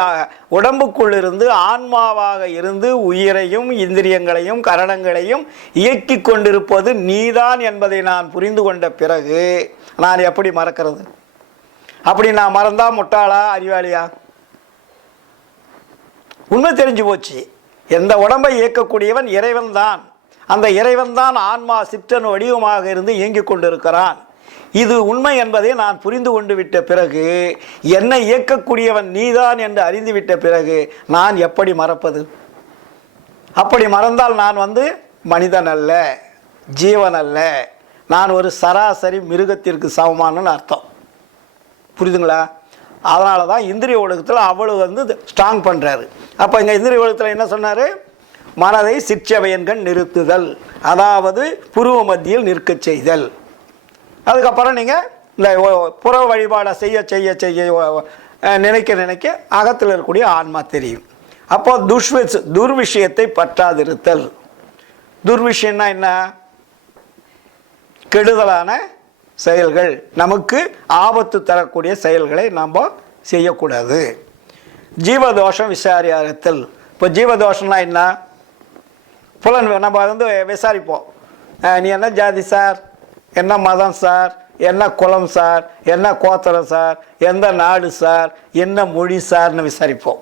உடம்புக்குள் இருந்து, ஆன்மாவாக இருந்து உயிரையும் இந்திரியங்களையும் கரணங்களையும் இயக்கி கொண்டிருப்பது நீதான் என்பதை நான் புரிந்து கொண்ட பிறகு நான் எப்படி மறக்கிறது? அப்படி நான் மறந்தா முட்டாளா அறிவாளியா? உண்மை தெரிஞ்சு போச்சு. எந்த உடம்பை இயக்கக்கூடியவன் இறைவன் தான். அந்த இறைவன் தான் ஆன்மா சிற்றன் வடிவமாக இருந்து இயங்கிக் கொண்டிருக்கிறான். இது உண்மை என்பதை நான் புரிந்து கொண்டு விட்ட பிறகு, என்னை இயக்கக்கூடியவன் நீதான் என்று அறிந்துவிட்ட பிறகு நான் எப்படி மறப்பது? அப்படி மறந்தால் நான் மனிதன் அல்ல, ஜீவன் அல்ல, நான் ஒரு சராசரி மிருகத்திற்கு சமமானன்னு அர்த்தம். புரியுதுங்களா? அதனால தான் இந்திரிய ஒழுக்கத்தில் அவ்வளவு ஸ்ட்ராங் பண்ணுறாரு. அப்போ இங்கே இந்திரிய ஒழுக்கத்தில் என்ன சொன்னார்? மனதை சிற்றவையன்கண் நிறுத்துதல், அதாவது புருவ மத்தியில் நிற்க செய்தல். அதுக்கப்புறம் நீங்கள் இந்த புற வழிபாடை செய்ய செய்ய செய்ய நினைக்க நினைக்க அகத்தில் இருக்கக்கூடிய ஆன்மா தெரியும். அப்போ துர்விஷயத்தை பற்றாதிருத்தல். துர்விஷயம்னா என்ன? கெடுதலான செயல்கள், நமக்கு ஆபத்து தரக்கூடிய செயல்களை நாம் செய்யக்கூடாது. ஜீவதோஷம் விசாரித்தல். இப்போ ஜீவதோஷம்னா என்ன? புலன் நம்ம விசாரிப்போம். நீ என்ன ஜாதி சார், என்ன மதம் சார், என்ன குலம் சார், என்ன கோத்திரம் சார், எந்த நாடு சார், என்ன மொழி சார்னு விசாரிப்போம்.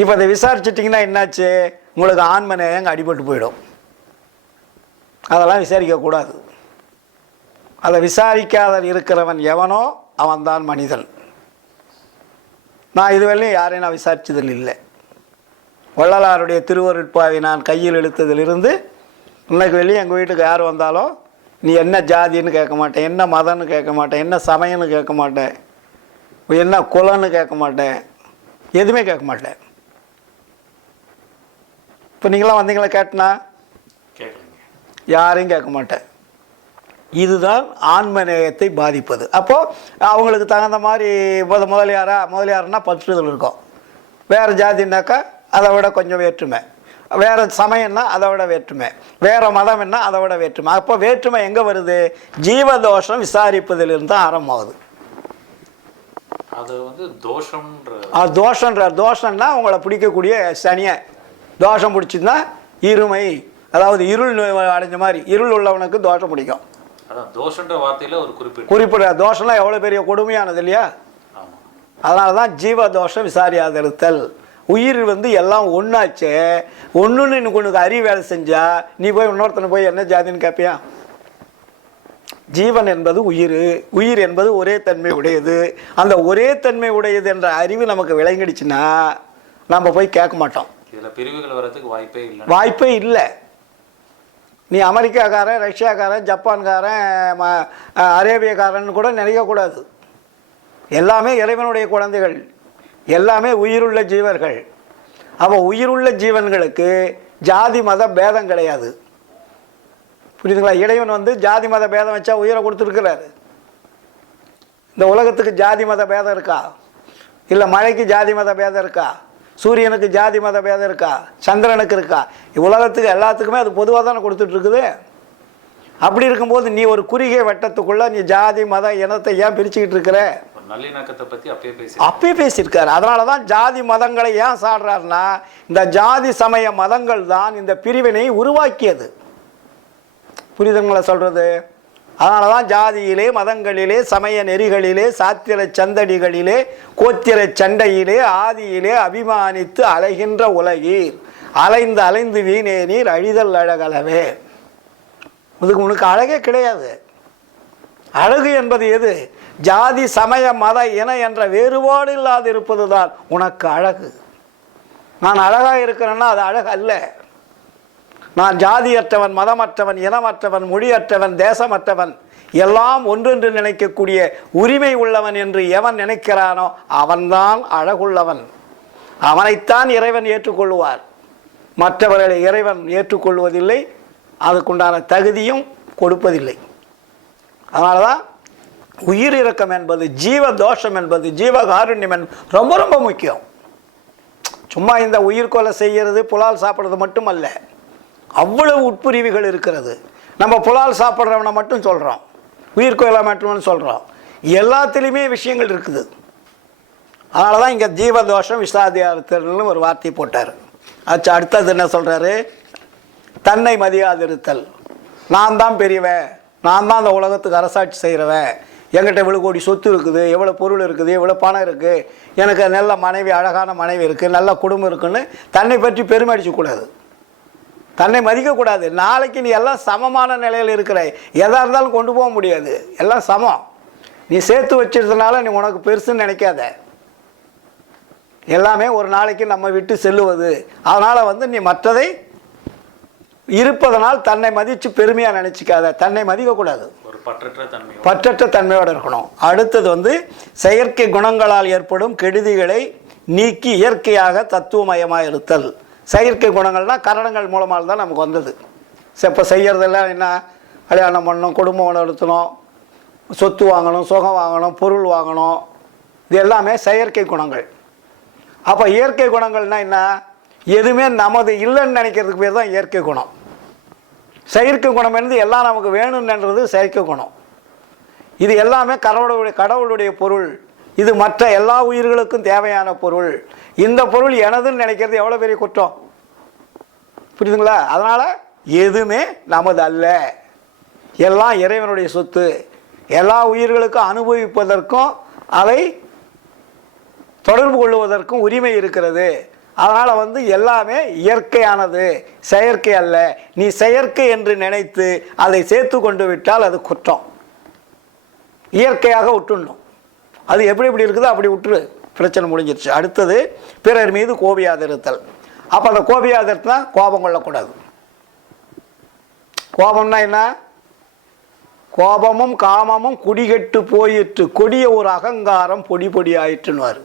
இப்போ அதை விசாரிச்சிட்டிங்கன்னா என்னாச்சு? உங்களுக்கு ஆன்மநேயம் அடிபட்டு போயிடும். அதெல்லாம் விசாரிக்கக்கூடாது. அதை விசாரிக்காத இருக்கிறவன் எவனோ அவன்தான் மனிதன். நான் இதுவரையும் யாரையும் நான் விசாரித்ததில் இல்லை. வள்ளலாருடைய திருவருட்பாவை நான் கையில் இழுத்ததிலிருந்து இன்னைக்கு வெளியே எங்கள் வீட்டுக்கு யார் வந்தாலும் நீ என்ன ஜாதின்னு கேட்க மாட்டேன், என்ன மதம்னு கேட்க மாட்டேன், என்ன சமயம்னு கேட்க மாட்டேன், என்ன குலன்னு கேட்க மாட்டேன், எதுவுமே கேட்க மாட்டேன். இப்போ நீங்களாம் வந்தீங்களா கேட்டனா? யாரையும் கேட்க மாட்டேன். இதுதான் ஆன்மநேயத்தை பாதிப்பது. அப்போது அவங்களுக்கு தகுந்த மாதிரி முதலியாருன்னா பற்றுதல் இருக்கும். வேறு ஜாதின்னாக்கா அதை விட கொஞ்சம் வேற்றுமை, வேறு சமயம்னா அதை விட வேற்றுமை, வேறு மதம் என்ன அதை விட வேற்றுமை. அப்போ வேற்றுமை எங்கே வருது? ஜீவதோஷம் விசாரிப்பதிலிருந்து தான் ஆரம்பமாகுது. அது தோஷம்னா உங்களை பிடிக்கக்கூடிய சனியை தோஷம் பிடிச்சிருந்தா இருமை, அதாவது இருள் அடைஞ்ச மாதிரி இருள் உள்ளவனுக்கு தோஷம் பிடிக்கும். குறிப்பிட்ட தோஷம்லாம் எவ்வளோ பெரிய கொடுமையானது இல்லையா? அதனால தான் ஜீவதோஷம் விசாரியாதிருத்தல். உயிர் எல்லாம் ஒன்றாச்சே, ஒன்றுன்னு உனக்கு அறிவு வேலை செஞ்சா நீ போய் இன்னொருத்தனை போய் என்ன ஜாதின்னு கேட்பியா? ஜீவன் என்பது உயிர், உயிர் என்பது ஒரே தன்மை உடையது. அந்த ஒரே தன்மை உடையது என்ற அறிவு நமக்கு விளங்கிடுச்சுன்னா நம்ம போய் கேட்க மாட்டோம். பிரிவுகள் வரதுக்கு வாய்ப்பே இல்லை. நீ அமெரிக்காக்காரன், ரஷ்யாக்காரன், ஜப்பான்காரன், அரேபியக்காரன் கூட நினைக்கக்கூடாது. எல்லாமே இறைவனுடைய குழந்தைகள், எல்லாமே உயிருள்ள ஜீவர்கள். அப்போ உயிருள்ள ஜீவன்களுக்கு ஜாதி மத பேதம் கிடையாது. புரியுதுங்களா? இறைவன் ஜாதி மத பேதம் வச்சா உயிரை கொடுத்துருக்கிறாரு. இந்த உலகத்துக்கு ஜாதி மத பேதம் இருக்கா? இல்லை மழைக்கு ஜாதி மத பேதம் இருக்கா? சூரியனுக்கு ஜாதி மத பேதம் இருக்கா? சந்திரனுக்கு இருக்கா? உலகத்துக்கு எல்லாத்துக்குமே அது பொதுவாக தானே கொடுத்துட்ருக்குது. அப்படி இருக்கும்போது நீ ஒரு குறுகிய வட்டத்துக்குள்ளே நீ ஜாதி மத இனத்தை ஏன் பிரிச்சுக்கிட்டு இருக்கிற? நல்லிணக்கத்தை பற்றி அப்பயே பேசியிருக்காரு. அதனால தான் ஜாதி மதங்களை ஏன் சாடுறாருன்னா, இந்த ஜாதி சமய மதங்கள் தான் இந்த பிரிவினை உருவாக்கியது. புரியுதுங்களா சொல்கிறது? அதனால தான் ஜாதியிலே, மதங்களிலே, சமய நெறிகளிலே, சாத்திர சந்தடிகளிலே, கோத்திர சண்டையிலே, ஆதியிலே அபிமானித்து அலைகின்ற உலகீர் அலைந்து அலைந்து வீணே நீர் அழிதல் அழகலவே. இதுக்கு உனக்கு அழகே கிடையாது. அழகு என்பது எது? ஜாதி சமய மத இன என்ற வேறுபாடு இல்லாது இருப்பது தான் உனக்கு அழகு. நான் அழகாக இருக்கிறேன்னா அது அழகு அல்ல. நான் ஜாதியற்றவன், மதமற்றவன், இனமற்றவன், மொழியற்றவன், தேசமற்றவன் எல்லாம் ஒன்றென்று நினைக்கக்கூடிய உரிமை உள்ளவன் என்று எவன் நினைக்கிறானோ அவன்தான் அழகுள்ளவன். அவனைத்தான் இறைவன் ஏற்றுக்கொள்வார். மற்றவர்களை இறைவன் ஏற்றுக்கொள்வதில்லை, அதுக்குண்டான தகுதியும் கொடுப்பதில்லை. அதனால தான் உயிரிரக்கம் என்பது, ஜீவ தோஷம் என்பது, ஜீவகாருண்யம் என்பது ரொம்ப ரொம்ப முக்கியம். சும்மா இந்த உயிர்கொலை செய்கிறது, புலால் சாப்பிட்றது மட்டுமல்ல, அவ்வளவு உட்பிரிவுகள் இருக்கிறது. நம்ம புலால் சாப்பிட்றவனை மட்டும் சொல்கிறோம், உயிர்கொலை மட்டும்னு சொல்கிறோம். எல்லாத்துலேயுமே விஷயங்கள் இருக்குது. அதனால தான் இங்கே ஜீவதோஷம் விஷாதியார்த்தல்னு ஒரு வார்த்தை போட்டார். ஆச்சு. அடுத்தது என்ன சொல்கிறாரு? தன்னை மதியாதிருத்தல். நான் தான் பெரியவன், நான் தான் அந்த உலகத்துக்கு அரசாட்சி செய்கிறவன், என்கிட்ட இவ்வளோ கோடி சொத்து இருக்குது, எவ்வளோ பொருள் இருக்குது, எவ்வளோ பணம் இருக்குது, எனக்கு நல்ல மனைவி, அழகான மனைவி இருக்குது, நல்ல குடும்பம் இருக்குன்னு தன்னை பற்றி பெருமை அடிக்கக்கூடாது, தன்னை மதிக்கக்கூடாது. நாளைக்கு நீ எல்லாம் சமமான நிலையில் இருக்கிற, எதாக இருந்தாலும் கொண்டு போக முடியாது, எல்லாம் சமம். நீ சேர்த்து வச்சிருந்தனால நீ உனக்கு பெருசுன்னு நினைக்காத. எல்லாமே ஒரு நாளைக்கு நம்ம விட்டு செல்லுவது. அதனால் நீ மற்றதை இருப்பதனால் தன்னை மதித்து பெருமையாக நினச்சிக்காத, தன்னை மதிக்கக்கூடாது, பற்றற்ற தன்மையோடு இருக்கணும். அடுத்தது செயற்கை குணங்களால் ஏற்படும் கெடுதிகளை நீக்கி இயற்கையாக தத்துவமயமாக இருத்தல். செயற்கை குணங்கள்னால் கரணங்கள் மூலமாக தான் நமக்கு வந்தது. இப்போ செய்கிறதெல்லாம் என்ன? கல்யாணம் பண்ணணும், குடும்பம் நடத்தணும், சொத்து வாங்கணும், சுகம் வாங்கணும், பொருள் வாங்கணும், இது எல்லாமே செயற்கை குணங்கள். அப்போ இயற்கை குணங்கள்னால் என்ன? எதுவுமே நமது இல்லைன்னு நினைக்கிறதுக்கு பேர் தான் இயற்கை குணம். செயற்கை குணம் என்பது எல்லாம் நமக்கு வேணும்ன்றது செயற்கை குணம். இது எல்லாமே கடவுளுடைய பொருள், இது மற்ற எல்லா உயிர்களுக்கும் தேவையான பொருள். இந்த பொருள் எனதுன்னு நினைக்கிறது எவ்வளோ பெரிய குற்றம், புரியுதுங்களா? அதனால் எதுவுமே நமது அல்ல, எல்லாம் இறைவனுடைய சொத்து. எல்லா உயிர்களுக்கும் அனுபவிப்பதற்கும் அதை தொடர்பு கொள்வதற்கும் உரிமை இருக்கிறது. அதனால் எல்லாமே இயற்கையானது, செயற்கை அல்ல. நீ செயற்கை என்று நினைத்து அதை சேர்த்து கொண்டு விட்டால் அது குற்றம். இயற்கையாக விட்டுடணும். அது எப்படி இருக்குதோ அப்படி விட்டுரு, பிரச்சனை முடிஞ்சிருச்சு. அடுத்தது பிறர் மீது கோபியாதிருத்தல். அப்போ அந்த கோபியாதிருத்தா கோபம் கொள்ளக்கூடாது. கோபம்னா என்ன? கோபமும் காமமும் குடிகெட்டு போயிற்று, கொடிய ஒரு அகங்காரம் பொடி பொடி ஆயிற்றுன்னு.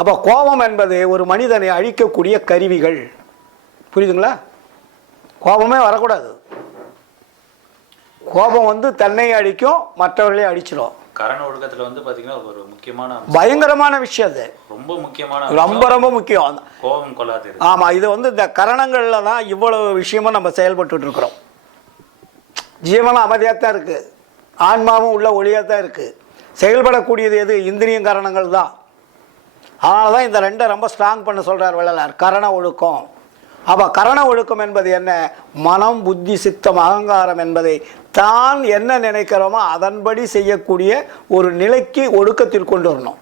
அப்போ கோபம் என்பது ஒரு மனிதனை அழிக்கக்கூடிய கருவிகள், புரியுதுங்களா? கோபமே வரக்கூடாது. கோபம் தன்னை அழிக்கும், மற்றவர்களையும் அழிச்சிடும். கரண ஒழுக்கத்தில் பார்த்தீங்கன்னா ஒரு முக்கியமான பயங்கரமான விஷயம், அது ரொம்ப முக்கியமான, ரொம்ப முக்கியம். கோபம் கொள்ளாது. ஆமாம், இது இந்த கரணங்களில் தான் இவ்வளவு விஷயமும் நம்ம செயல்பட்டு இருக்கிறோம். ஜீவனும் அமைதியாக தான் இருக்குது, ஆன்மாவும் உள்ள ஒளியாக தான் இருக்குது. செயல்படக்கூடியது எது? இந்திரியம் கரணங்கள் தான். அதனால தான் இந்த ரெண்டை ரொம்ப ஸ்ட்ராங் பண்ண சொல்கிறார் வள்ளலார், கரண ஒழுக்கம். அப்போ கரண ஒழுக்கம் என்பது என்ன? மனம், புத்தி, சித்தம், அகங்காரம் என்பதை தான் என்ன நினைக்கிறோமோ அதன்படி செய்யக்கூடிய ஒரு நிலைக்கு ஒழுக்கத்தில் கொண்டு வரணும்,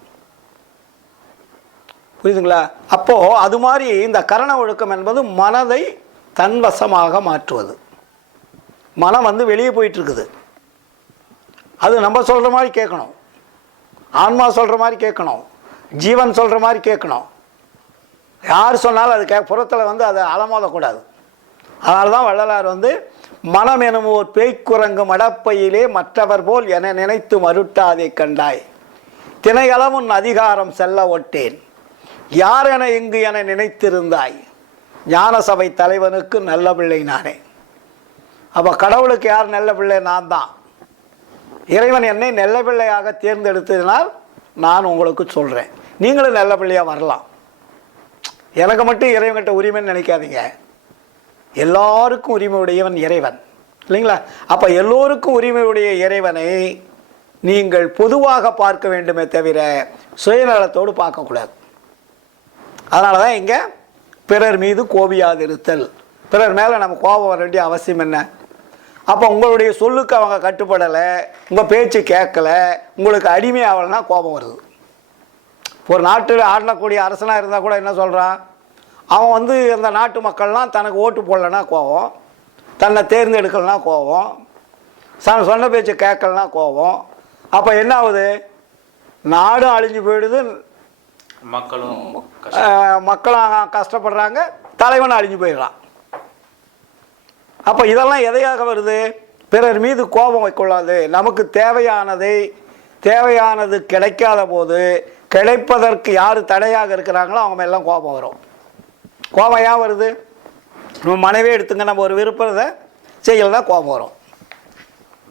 புரியுதுங்களா? அப்போது அது மாதிரி இந்த கரண ஒழுக்கம் என்பது மனதை தன்வசமாக மாற்றுவது. மனம் வெளியே போயிட்டுருக்குது, அது நம்ம சொல்கிற மாதிரி கேட்கணும், ஆன்மா சொல்கிற மாதிரி கேட்கணும், ஜீவன் சொல்கிற மாதிரி கேட்கணும். யார் சொன்னாலும் அது புறத்தில் அதை அலமோதக்கூடாது. அதனால தான் வள்ளலார் மனம் எனும் ஓர் பேய்க்குரங்கு மடப்பையிலே மற்றவர் போல் என நினைத்து மருட்டாதை கண்டாய், தினையளவும் அதிகாரம் செல்ல ஒட்டேன், யார் என இங்கு என நினைத்திருந்தாய், ஞான சபை தலைவனுக்கு நல்ல பிள்ளை நானே. அப்போ கடவுளுக்கு யார் நல்ல பிள்ளை? நான் தான். இறைவன் என்னை நல்ல பிள்ளையாக தேர்ந்தெடுத்ததினால் நான் உங்களுக்கு சொல்கிறேன், நீங்களும் நல்ல பிள்ளையாக வரலாம். எனக்கு மட்டும் இறைவன்கிட்ட உரிமைன்னு நினைக்காதீங்க, எல்லாருக்கும் உரிமை உடையவன் இறைவன், இல்லைங்களா? அப்போ எல்லோருக்கும் உரிமையுடைய இறைவனை நீங்கள் பொதுவாக பார்க்க வேண்டுமே தவிர சுயநலத்தோடு பார்க்கக்கூடாது. அதனால தான் இங்கே பிறர் மீது கோபியாதிருத்தல். பிறர் மேலே நம்ம கோபம் வர வேண்டிய அவசியம் என்ன? அப்போ உங்களுடைய சொல்லுக்கு அவங்க கட்டுப்படலை, உங்கள் பேச்சு கேட்கலை, உங்களுக்கு அடிமையாகலைன்னா கோபம் வருது. ஒரு நாட்டில் ஆடக்கூடிய அரசனாக இருந்தால் கூட என்ன சொல்கிறான்? அவன் அந்த நாட்டு மக்கள்லாம் தனக்கு ஓட்டு போடலைன்னா கோபம், தன்னை தேர்ந்தெடுக்கலைன்னா கோபம், சொன்ன பேச்சு கேட்கலனா கோபம். அப்போ என்ன ஆகுது? நாடும் அழிஞ்சு போயிடுது, மக்களும் கஷ்டப்படுறாங்க, தலைவனும் அழிஞ்சு போயிடலாம். அப்போ இதெல்லாம் எதையாக வருது? பிறர் மீது கோபம் வைக்கொள்ளாது. நமக்கு தேவையானது கிடைக்காத போது கிடைப்பதற்கு யார் தடையாக இருக்கிறாங்களோ அவங்க எல்லாம் கோபம் வரும். கோபம் ஏன் வருது? நம்ம மனைவி எடுத்துங்க, நம்ம ஒரு விருப்பத்தை செய்யலைன்னா கோபம் வரும்.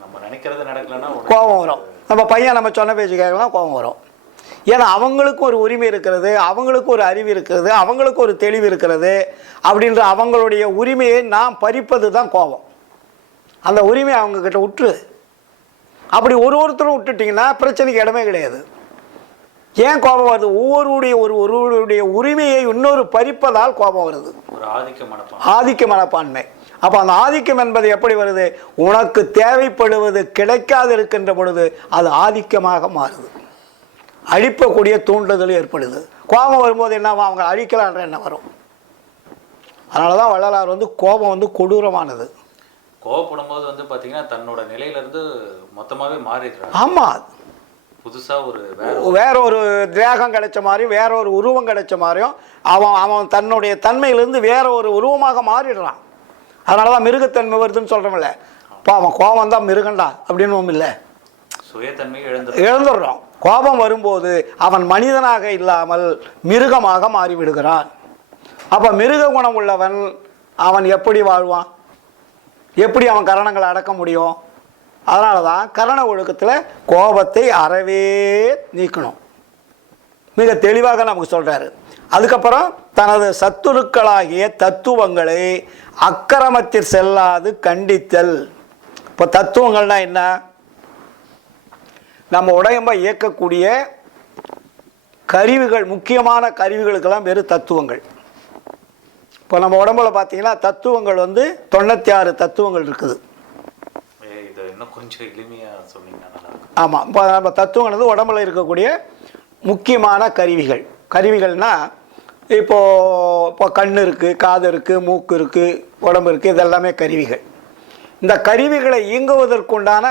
நம்ம நினைக்கிறது நடக்கலன்னா கோபம் வரும். நம்ம பையன் நம்ம சொன்ன பேச்சு கேட்கலாம், கோபம் வரும். ஏன்னா அவங்களுக்கு ஒரு உரிமை இருக்கிறது, அவங்களுக்கு ஒரு அறிவு இருக்கிறது, அவங்களுக்கு ஒரு தெளிவு இருக்கிறது. அப்படின்ற அவங்களுடைய உரிமையை நாம் பறிப்பது தான் கோபம். அந்த உரிமையை அவங்கக்கிட்ட விட்டுரு. அப்படி ஒருத்தரும் விட்டுட்டிங்கன்னா பிரச்சனைக்கு இடமே கிடையாது. ஏன் கோபம் வருது? ஒருவருடைய உரிமையை இன்னொரு பறிப்பதால் கோபம் வருது. ஒரு ஆதிக்க மனப்பான்மை. அப்போ அந்த ஆதிக்கம் என்பது எப்படி வருது? உனக்கு தேவைப்படுவது கிடைக்காது இருக்கின்ற பொழுது அது ஆதிக்கமாக மாறுது. அழிப்பக்கூடிய தூண்டுதல் ஏற்படுது. கோபம் வரும்போது என்ன, அவங்க அழிக்கலான்ற என்ன வரும். அதனால தான் வள்ளலார் கோபம் கொடூரமானது. கோபப்படும் போது பார்த்தீங்கன்னா தன்னோட நிலையிலேருந்து மொத்தமாகவே மாறிடுறாங்க. ஆமாம், புதுசாக வேற ஒரு தேகம் கிடைச்ச மாதிரி, வேற ஒரு உருவம் கிடைச்ச மாதிரியும் அவன் தன்னுடைய தன்மையிலிருந்து வேற ஒரு உருவமாக மாறிடுறான். அதனால தான் மிருகத்தன்மை வருதுன்னு சொல்கிறோம்ல. இப்போ அவன் கோபம் தான் மிருகண்டா அப்படின்னு இல்லை, சுயத்தன்மையை இழந்துடுறான். கோபம் வரும்போது அவன் மனிதனாக இல்லாமல் மிருகமாக மாறிவிடுகிறான். அப்போ மிருக குணம் உள்ளவன் அவன் எப்படி வாழ்வான்? எப்படி அவன் கரணங்களை அடக்க முடியும்? அதனால தான் கரண ஒழுக்கத்தில் கோபத்தை அறவே நீக்கணும். மிக தெளிவாக நமக்கு சொல்கிறாரு. அதுக்கப்புறம் தனது சத்துருக்களாகிய தத்துவங்களை அக்கிரமத்தில் செல்லாது கண்டித்தல். இப்போ தத்துவங்கள்னா என்ன? நம்ம உடம்பை இயக்கக்கூடிய கருவிகள், முக்கியமான கருவிகளுக்கெல்லாம் வெறும் தத்துவங்கள். இப்போ நம்ம உடம்புல பார்த்தீங்கன்னா தத்துவங்கள் 96 தத்துவங்கள் இருக்குது. கொஞ்சம் எளிமையாக சொன்னீங்கன்னா. ஆமாம், இப்போ நம்ம தத்துவங்கள் உடம்புல இருக்கக்கூடிய முக்கியமான கருவிகள்னால் இப்போ கண் இருக்குது, காது இருக்குது, மூக்கு இருக்குது, உடம்பு இருக்குது, இதெல்லாமே கருவிகள். இந்த கருவிகளை இயங்குவதற்குண்டான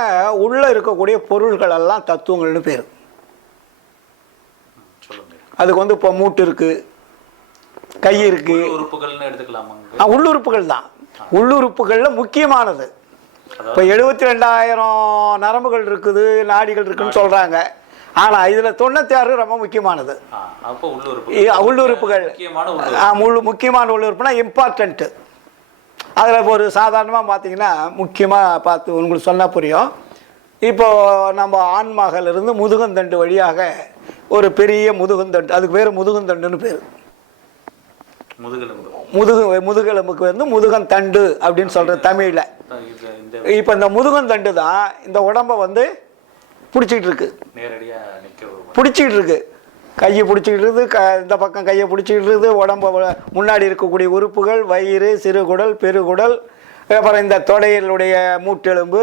உள்ளே இருக்கக்கூடிய பொருள்கள் எல்லாம் தத்துவங்கள்னு பேர். அதுக்கு இப்போ மூட்டு இருக்குது, கை இருக்குது, உறுப்புகள்னு எடுத்துக்கலாமா? உள்ளுறுப்புகள் தான். உள்ளுறுப்புகளில் முக்கியமானது. இப்போ 72,000 நரம்புகள் இருக்குது, நாடிகள் இருக்குன்னு சொல்கிறாங்க. ஆனால் இதில் 96 ரொம்ப முக்கியமானது. உள்ளுறுப்புகள் முக்கியமான உள்ளுறுப்புனா இம்பார்ட்டண்ட்டு. அதில் ஒரு சாதாரணமாக பார்த்தீங்கன்னா முக்கியமாக பார்த்து உங்களுக்கு சொன்னால் புரியும். இப்போது நம்ம ஆன்மாவிலிருந்து முதுகந்தண்டு வழியாக ஒரு பெரிய முதுகந்தண்டு, அதுக்கு பேர் முதுகந்தண்டுன்னு பேர். முதுகெலும்புக்கு முதுகந்தண்டு அப்படின்னு சொல்கிற தமிழில். இப்போ இந்த முதுகந்தண்டு தான் இந்த உடம்பை பிடிச்சிக்கிட்டு இருக்கு, பிடிச்சிக்கிட்டு இருக்கு. கையை பிடிச்சிக்கிட்டு இருக்குது, இந்த பக்கம் கையை பிடிச்சிக்கிட்டு இருக்குது. உடம்பு முன்னாடி இருக்கக்கூடிய உறுப்புகள் வயிறு, சிறுகுடல், பெருகுடல், அப்புறம் இந்த தொடையிலுடைய மூட்டெலும்பு,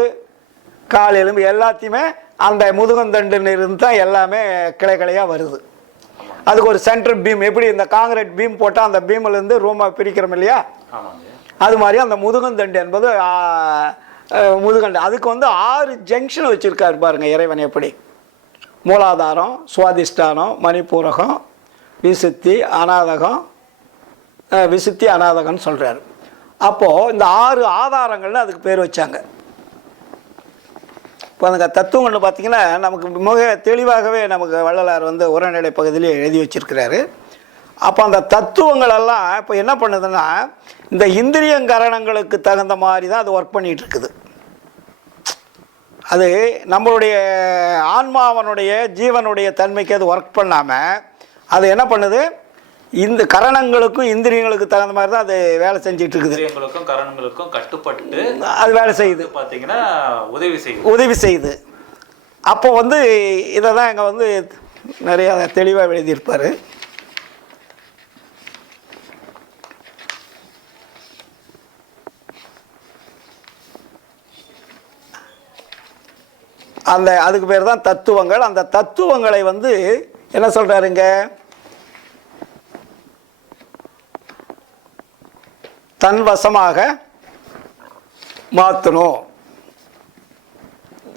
கால் எலும்பு எல்லாத்தையுமே அந்த முதுகந்தண்டுன்னு இருந்து தான் எல்லாமே கிளையாக வருது. அதுக்கு ஒரு சென்ட்ரல் பீம், எப்படி இந்த காங்கிரீட் பீம் போட்டால் அந்த பீமிலேருந்து ரூமை பிரிக்கிறோம் இல்லையா, அது மாதிரி அந்த முதுகந்தண்டு என்பது முதுகண்டு. அதுக்கு 6 ஜங்ஷன் வச்சுருக்காரு பாருங்க இறைவன். எப்படி மூலாதாரம், சுவாதிஷ்டானம், மணிப்பூரகம், விசுத்தி, அநாதகம்னு சொல்கிறாரு. அப்போது இந்த 6 ஆதாரங்கள்னு அதுக்கு பேர் வச்சாங்க. இப்போ அந்த தத்துவங்கள்னு பார்த்திங்கன்னா நமக்கு மிக தெளிவாகவே நமக்கு வள்ளலார் உரைநடை பகுதியிலே எழுதி வச்சிருக்கிறாரு. அப்போ அந்த தத்துவங்களெல்லாம் இப்போ என்ன பண்ணுதுன்னா இந்த இந்திரியங்கரணங்களுக்கு தகுந்த மாதிரி தான் அது ஒர்க் பண்ணிகிட்டு இருக்குது. அது நம்மளுடைய ஆன்மாவனுடைய ஜீவனுடைய தன்மைக்கு அது ஒர்க் பண்ணாமல் அது என்ன பண்ணுது, இந்த கரணங்களுக்கும் இந்திரியங்களுக்கு தகுந்த மாதிரி தான் அது வேலை செஞ்சுட்டு இருக்குது. இந்திரியங்களுக்கும் கரணங்களுக்கும் கட்டுப்பட்டு அது வேலை செய்யுது, பார்த்தீங்கன்னா உதவி செய்யுது. அப்போ இதை தான் இங்கே நிறையா தெளிவாக எழுதியிருப்பார். அதுக்கு பேர் தான் தத்துவங்கள். அந்த தத்துவங்களை என்ன சொல்றாருங்க, தன்வசமாக மாற்றணும்.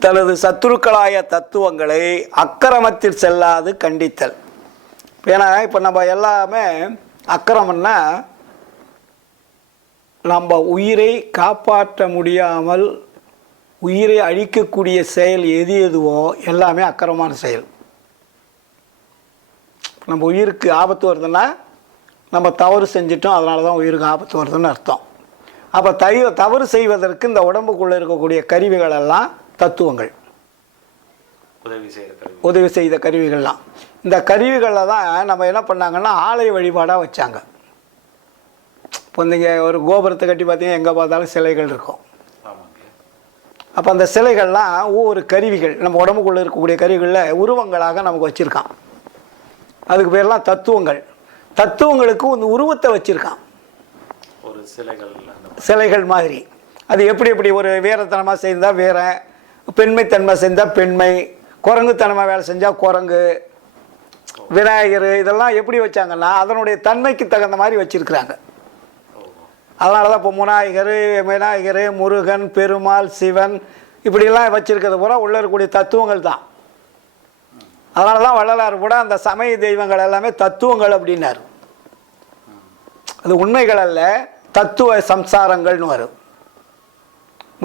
தனது சத்துருக்களாய தத்துவங்களை அக்கிரமத்தில் செல்லாது கண்டித்தல். ஏன்னா இப்போ நம்ம எல்லாமே அக்கிரமம்னா நம்ம உயிரை காப்பாற்ற முடியாமல் உயிரை அழிக்கக்கூடிய செயல் எது எதுவோ எல்லாமே அக்கிரமமான செயல். நம்ம உயிருக்கு ஆபத்து வருதுன்னா நம்ம தவறு செஞ்சிட்டோம், அதனால தான் உயிருக்கு ஆபத்து வருதுன்னு அர்த்தம். அப்போ தவறு செய்வதற்கு இந்த உடம்புக்குள்ளே இருக்கக்கூடிய கருவிகள் எல்லாம் தத்துவங்கள், உதவி செய்த கருவிகள்லாம். இந்த கருவிகளில் தான் நம்ம என்ன பண்ணாங்கன்னா ஆலய வழிபாடாக வச்சாங்க. இப்போ நீங்கள் ஒரு கோபுரத்தை கட்டி பார்த்தீங்கன்னா எங்கே பார்த்தாலும் சிலைகள் இருக்கும். அப்போ அந்த சிலைகள்லாம் ஒவ்வொரு கருவிகள், நம்ம உடம்புக்குள்ளே இருக்கக்கூடிய கருவிகளில் உருவங்களாக நமக்கு வச்சுருக்கான். அதுக்கு பேர்லாம் தத்துவங்கள். தத்துவங்களுக்கு ஒரு உருவத்தை வச்சுருக்கான், ஒரு சிலைகள் மாதிரி. அது எப்படி எப்படி ஒரு வீரத்தனமாக செய்தால் வீர, பெண்மைத்தன்மை செஞ்சால் பெண்மை, குரங்குத்தனமாக வேலை செஞ்சால் குரங்கு, விநாயகர், இதெல்லாம் எப்படி வச்சாங்கன்னா அதனுடைய தன்மைக்கு தகுந்த மாதிரி வச்சுருக்குறாங்க. அதனால தான் இப்போ விநாயகர், முருகன், பெருமாள், சிவன் இப்படிலாம் வச்சுருக்கிறது பூரா உள்ளே இருக்கக்கூடிய தத்துவங்கள் தான். அதனால தான் வள்ளலார் கூட அந்த சமய தெய்வங்கள் எல்லாமே தத்துவங்கள் அப்படின்னாரு. அது உண்மைகள் அல்ல, தத்துவ சம்சாரங்கள்னு வரும்.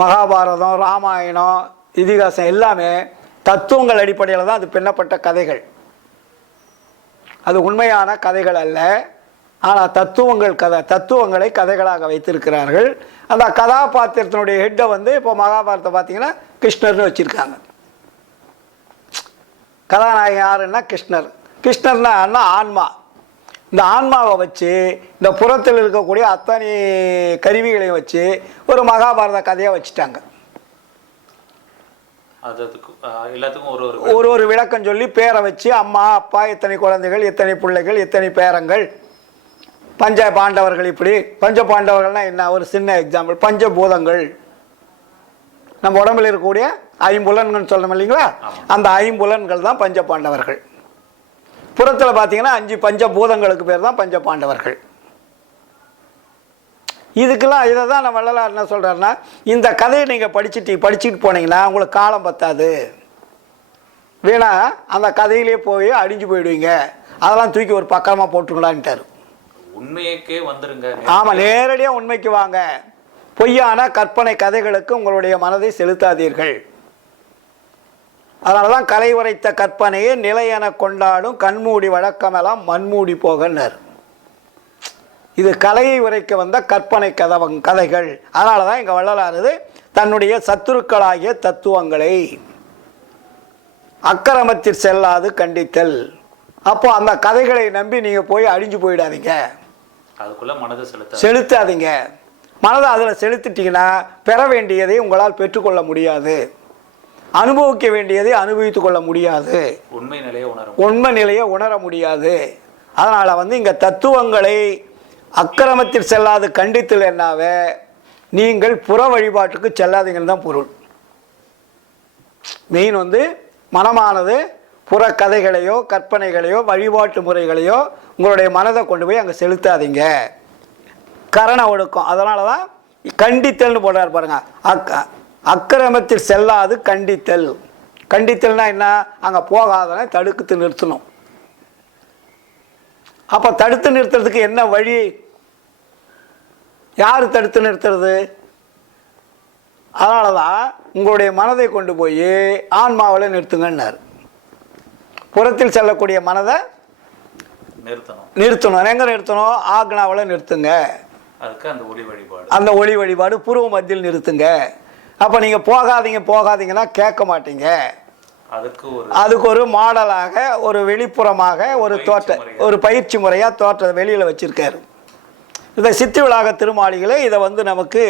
மகாபாரதம், ராமாயணம், இதிகாசம் எல்லாமே தத்துவங்கள் அடிப்படையில் தான் அது பின்னப்பட்ட கதைகள். அது உண்மையான கதைகள் அல்ல, ஆனால் தத்துவங்களை கதைகளாக வைத்திருக்கிறார்கள். அந்த கதாபாத்திரத்தினுடைய ஹெட்டை வந்து இப்போ மகாபாரதத்தை பார்த்தீங்கன்னா கிருஷ்ணர்னு வச்சுருக்காங்க. கதாநாயகன் யாருன்னா கிருஷ்ணர். கிருஷ்ணர்னா ஆன்மா. இந்த ஆன்மாவை வச்சு இந்த புறத்தில் இருக்கக்கூடிய அத்தனை கருவிகளையும் வச்சு ஒரு மகாபாரத கதையாக வச்சுட்டாங்க. ஒரு விளக்கம் சொல்லி பேரை வச்சு அம்மா அப்பா, எத்தனை குழந்தைகள், எத்தனை பிள்ளைகள், எத்தனை பேரங்கள், பஞ்ச பாண்டவர்கள். இப்படி பஞ்ச பாண்டவர்கள்னா என்ன, ஒரு சின்ன எக்ஸாம்பிள். பஞ்சபூதங்கள், நம்ம உடம்புல இருக்கக்கூடிய ஐம்புலன்கள் சொல்லணும் இல்லைங்களா, அந்த ஐம்புலன்கள் தான் பஞ்ச பாண்டவர்கள். புறத்தில் பார்த்தீங்கன்னா 5 பஞ்சபூதங்களுக்கு பேர் தான் பஞ்ச பாண்டவர்கள். இதுக்கெல்லாம் இதை தான் நம்ம வள்ளலார் என்ன சொல்கிறாருன்னா, இந்த கதையை நீங்கள் படிச்சுட்டு போனீங்கன்னா உங்களுக்கு காலம் பத்தாது, வீணா அந்த கதையிலே போய் அடிஞ்சு போயிடுவீங்க, அதெல்லாம் தூக்கி ஒரு பக்கமாக போட்டுக்கலான்ட்டார். உண்மையக்கே வந்துருங்க. ஆமாம், நேரடியாக உண்மைக்கு வாங்க. பொய்யான கற்பனை கதைகளுக்கு உங்களுடைய மனதை செலுத்தாதீர்கள். அதனால தான் கலை உரைத்த கற்பனையை நிலையென கொண்டாடும் கண்மூடி வழக்கமெல்லாம் மண்மூடி போகன்னார். இது கலையை உரைக்க வந்த கற்பனை கதைகள். அதனால தான் இங்கே வள்ளலானது தன்னுடைய சத்துருக்களாகிய தத்துவங்களை அக்கிரமத்தில் செல்லாது கண்டித்தல். அப்போ அந்த கதைகளை நம்பி நீங்கள் போய் அழிஞ்சு போயிடாதீங்க, அதுக்குள்ள மனதை செலுத்தாதீங்க. மனதை அதில் செலுத்திட்டீங்கன்னா பெற வேண்டியதை உங்களால் பெற்றுக்கொள்ள முடியாது, அனுபவிக்க வேண்டியதை அனுபவித்து கொள்ள முடியாது, உண்மை நிலையை உணர முடியாது. அதனால் வந்து இங்கே தத்துவங்களை அக்கிரமத்தில் செல்லாது கண்டித்தல் என்னாவே நீங்கள் புற வழிபாட்டுக்கு செல்லாதீங்கன்னு தான் பொருள். மெயின் வந்து மனமானது புற கதைகளையோ கற்பனைகளையோ வழிபாட்டு முறைகளையோ உங்களுடைய மனதை கொண்டு போய் அங்கே செலுத்தாதீங்க. கரண ஒழுக்கம். அதனால தான் கண்டித்தல்னு போடுறாரு பாருங்க. அக்கிரமத்தில் செல்லாது கண்டித்தல். கண்டித்தல்னா என்ன, அங்கே போகாதன தடுத்து நிறுத்தணும். அப்போ தடுத்து நிறுத்துறதுக்கு என்ன வழி, யார் தடுத்து நிறுத்துறது? அதனால தான் உங்களுடைய மனதை கொண்டு போய் ஆன்மாவில் நிறுத்துங்கன்னார். புறத்தில் செல்லக்கூடிய மனதை நிறுத்தணும். எங்கே நிறுத்தணும்? ஆக்னாவில் நிறுத்துங்க. அந்த ஒளி வழிபாடு பூர்வ மத்தியில் நிறுத்துங்க. அப்போ நீங்கள் போகாதீங்கன்னா கேட்க மாட்டீங்க. அதுக்கு ஒரு மாடலாக, ஒரு வெளிப்புறமாக, ஒரு பயிற்சி முறையாக தோற்றத்தை வெளியில் வச்சுருக்காரு. இதை சித்தி விளாக திருமாளிகளே இதை வந்து நமக்கு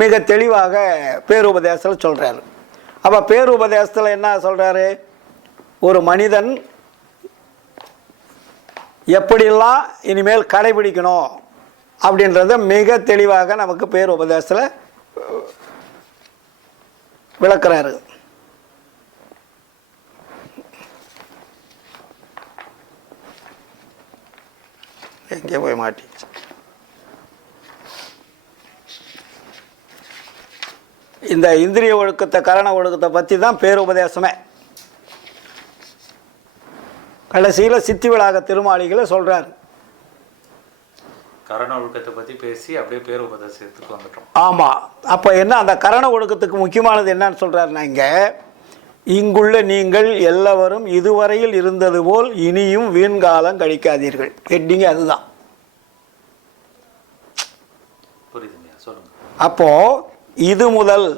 மிக தெளிவாக பேருபதேசத்தில் சொல்கிறாரு. அப்போ பேருபதேசத்தில் என்ன சொல்கிறாரு, ஒரு மனிதன் எப்படிலாம் இனிமேல் கடைபிடிக்கணும் அப்படின்றத மிக தெளிவாக நமக்கு பேருபதேசத்தில் விளக்குறாரு. எங்கே போய் மாட்டிச்சு. இந்த இந்திரிய ஒழுக்கத்தை கரண ஒழுக்கத்தை பற்றி தான் பேருபதேசமே. கடைசியில் சித்தி விளாக திருமாளிகளை சொல்கிறார். கரண ஒழுக்கத்தை பற்றி பேசி அப்படியே பேர் உபதேசத்துக்கு வந்துட்டோம். ஆமாம். அப்போ என்ன அந்த கரண ஒழுக்கத்துக்கு முக்கியமானது என்னன்னு சொல்கிறாருன்னா, இங்குள்ள நீங்கள் எல்லாவரும் இதுவரையில் இருந்தது போல் இனியும் வீண்காலம் கழிக்காதீர்கள். ஹெட்டிங்க அதுதான். புரியுதுங்க, சொல்லுங்க. அப்போ இது முதல்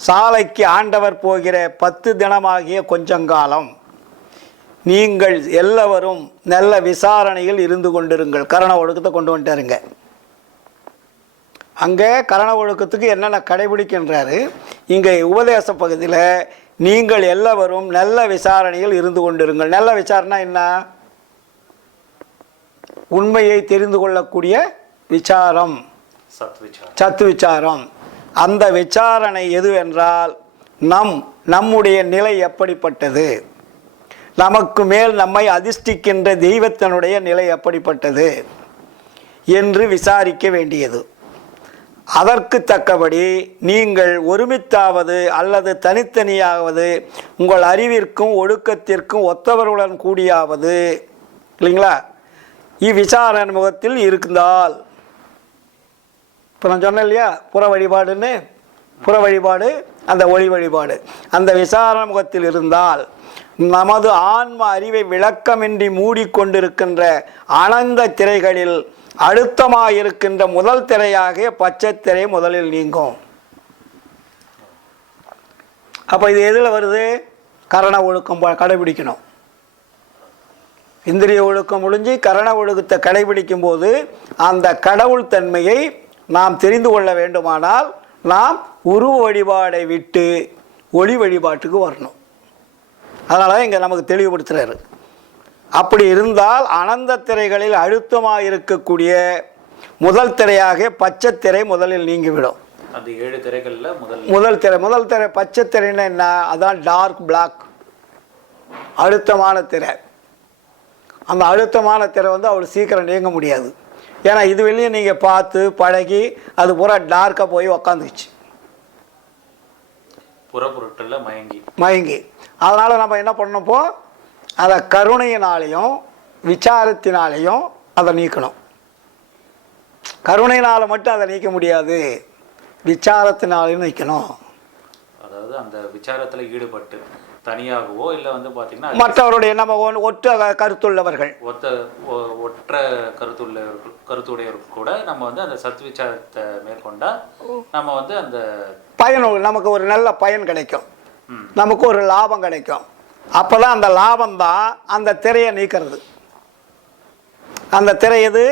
சாலைக்கு ஆண்டவர் போகிற 10 தினமாகிய கொஞ்சங்காலம் நீங்கள் எல்லாவரும் நல்ல விசாரணையில் இருந்து கொண்டிருங்கள். கரண ஒழுக்கத்தை கொண்டு வந்துட்டாருங்க. அங்கே கரண ஒழுக்கத்துக்கு என்னென்ன கடைபிடிக்கின்றாரு, இங்கே உபதேச பகுதியில் நீங்கள் எல்லாவரும் நல்ல விசாரணையில் இருந்து கொண்டிருங்கள். நல்ல விசாரணை என்ன? உண்மையை தெரிந்து கொள்ளக்கூடிய விசாரம், சத்து விசாரம். அந்த விசாரணை எது என்றால், நம்முடைய நிலை எப்படிப்பட்டது, நமக்கு மேல் நம்மை அதிஷ்டிக்கின்ற தெய்வத்தினுடைய நிலை எப்படிப்பட்டது என்று விசாரிக்க வேண்டியது. அதற்கு தக்கபடி நீங்கள் ஒருமித்தாவது அல்லது தனித்தனியாவது உங்கள் அறிவிற்கும் ஒழுக்கத்திற்கும் ஒத்தவர்களுடன் கூடியாவது, இல்லைங்களா, இவ்விசாரணை முகத்தில் இருந்தால், இப்போ நான் சொன்னேன் இல்லையா, புற வழிபாடுன்னு, புற வழிபாடு அந்த ஒளி வழிபாடு, அந்த விசாரணை முகத்தில் இருந்தால் நமது ஆன்ம அறிவை விளக்கமின்றி மூடிக்கொண்டிருக்கின்ற அனந்த திரைகளில் அழுத்தமாயிருக்கின்ற முதல் திரையாகிய பச்சை திரை முதலில் நீங்கும். அப்போ இது எதில் வருது? கரண ஒழுக்கம் கடைபிடிக்கணும். இந்திரிய ஒழுக்கம் முடிஞ்சு கரண ஒழுக்கத்தை கடைபிடிக்கும் போது அந்த கடவுள் தன்மையை நாம் தெரிந்து கொள்ள வேண்டுமானால் நாம் உருவ வழிபாடை விட்டு ஒளி வழிபாட்டுக்கு வரணும். அதனால தான் இங்கே நமக்கு தெளிவுபடுத்துகிறாரு. அப்படி இருந்தால் அனந்த திரைகளில் அழுத்தமாக இருக்கக்கூடிய முதல் திரையாக பச்சை திரை முதலில் நீங்கிவிடும். அந்த 7 திரைகளில் முதல் திரை பச்சை திரைன்னா என்ன? அதான் டார்க் பிளாக், அழுத்தமான திரை. அந்த அழுத்தமான திரை வந்து அவ்வளோ சீக்கிரம் நீங்க முடியாது. ஏன்னா இது வெளியே நீங்கள் பார்த்து பழகி அது பூரா டார்க்காக போய் உக்காந்துச்சு, புறப்பொருட்களில் மயங்கி. அதனால் நம்ம என்ன பண்ணப்போ அதை கருணையினாலையும் விசாரத்தினாலையும் அதை நீக்கணும். கருணையினால் மட்டும் அதை நீக்க முடியாது, விசாரத்தினாலையும் நீக்கணும். அதாவது அந்த விசாரத்தில் ஈடுபட்டு தனியாகவோ இல்லை வந்து பார்த்தீங்கன்னா மற்றவருடைய நம்ம ஒற்ற கருத்துள்ளவர்கள், ஒற்ற கருத்துடையவர்கள் கூட நம்ம வந்து அந்த சத் விசாரத்தை மேற்கொண்டா நம்ம வந்து அந்த பயனுள்ள நமக்கு ஒரு நல்ல பயன் கிடைக்கும், நமக்கு ஒரு லாபம் கிடைக்கும். அப்போதான் அந்த லாபம்தான் அந்த திரையை நீக்கிறது. அந்த திரை எது?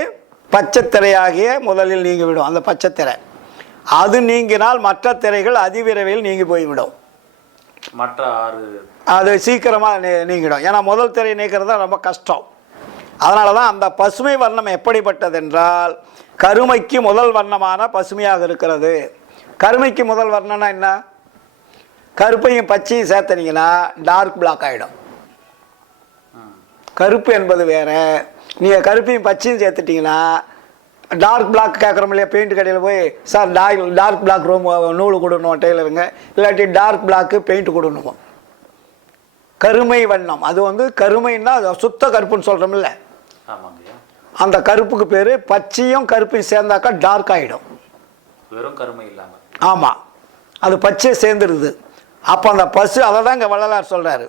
பச்சை திரையாகிய முதலில் நீங்கிவிடும். அந்த பச்சை திரை அது நீங்கினால் மற்ற திரைகள் அதிவிரைவில் நீங்கி போய்விடும். மற்ற 6 அது சீக்கிரமாக நீங்கிடும். ஏன்னா முதல் திரை நீக்கிறது தான் ரொம்ப கஷ்டம். அதனால தான் அந்த பசுமை வர்ணம் எப்படிப்பட்டது என்றால் கருமைக்கு முதல் வர்ணமான பசுமையாக இருக்கிறது. கருமைக்கு முதல் வர்ணம்னா என்ன? கருப்பையும் பச்சையும் சேர்த்தனீங்கன்னா டார்க் பிளாக் ஆகிடும். கருப்பு என்பது வேற, நீங்கள் கருப்பையும் பச்சையும் சேர்த்துட்டிங்கன்னா டார்க் பிளாக் கேட்குறோம் இல்லையா, பெயிண்ட் கடையில் போய் சார் டார்க் பிளாக் நூல் கொடுக்கணும் டெய்லருங்க, இல்லாட்டி டார்க் பிளாக்கு பெயிண்ட் கொடுக்கணும். கருமை வண்ணம் அது வந்து கருமைன்னா சுத்த கருப்புன்னு சொல்கிறோம்ல, அந்த கருப்புக்கு பேர். பச்சையும் கருப்பையும் சேர்ந்தாக்கா டார்க் ஆகிடும், வெறும் கருமை இல்லாமல். ஆமாம், அது பச்சை சேர்ந்துடுது. அப்போ அந்த பசு, அதை தான் இங்கே வள்ளலார் சொல்கிறாரு,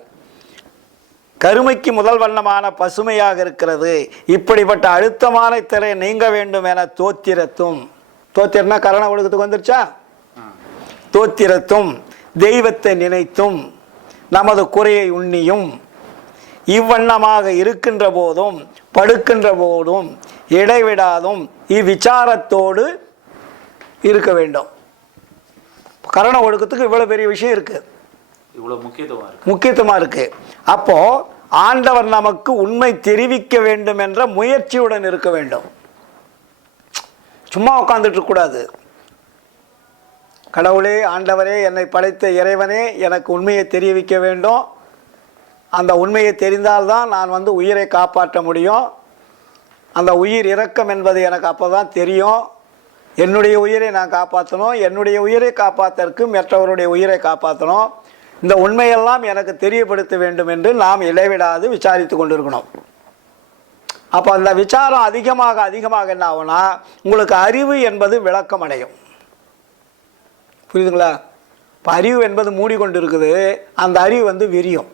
கருமைக்கு முதல் வண்ணமான பசுமையாக இருக்கிறது. இப்படிப்பட்ட அழுத்தமான திரை நீங்க வேண்டும் என தோத்திரத்தும், தோத்திரம்னா கரண ஒழுக்கத்துக்கு வந்துருச்சா, தோத்திரத்தும் தெய்வத்தை நினைத்தும் நமது குறையை உண்ணியும் இவ்வண்ணமாக இருக்கின்ற போதும் படுக்கின்ற போதும் இடைவிடாதும் இவ்விசாரத்தோடு இருக்க வேண்டும். கரண ஒழுக்கத்துக்கு இவ்வளோ பெரிய விஷயம் இருக்குது, இவ்வளோ முக்கியத்துவமாக இருக்குது. அப்போது ஆண்டவர் நமக்கு உண்மை தெரிவிக்க வேண்டும் என்ற முயற்சியுடன் இருக்க வேண்டும். சும்மா உட்காந்துட்டு இருக்கக்கூடாது. கடவுளே, ஆண்டவரே, என்னை படைத்த இறைவனே, எனக்கு உண்மையை தெரிவிக்க வேண்டும். அந்த உண்மையை தெரிந்தால்தான் நான் வந்து உயிரை காப்பாற்ற முடியும். அந்த உயிர் இரக்கம் என்பது எனக்கு அப்போ தான் தெரியும். என்னுடைய உயிரை நான் காப்பாற்றணும், என்னுடைய உயிரை காப்பாற்றற்கு மற்றவருடைய உயிரை காப்பாற்றணும். இந்த உண்மையெல்லாம் எனக்கு தெரியப்படுத்த வேண்டும் என்று நாம் இடைவிடாது விசாரித்து கொண்டிருக்கணும். அப்போ அந்த விசாரம் அதிகமாக அதிகமாக என்ன ஆகும்னா உங்களுக்கு அறிவு என்பது விளக்கம் அடையும். புரியுதுங்களா? இப்போ அறிவு என்பது மூடிக்கொண்டு இருக்குது, அந்த அறிவு வந்து விரியும்.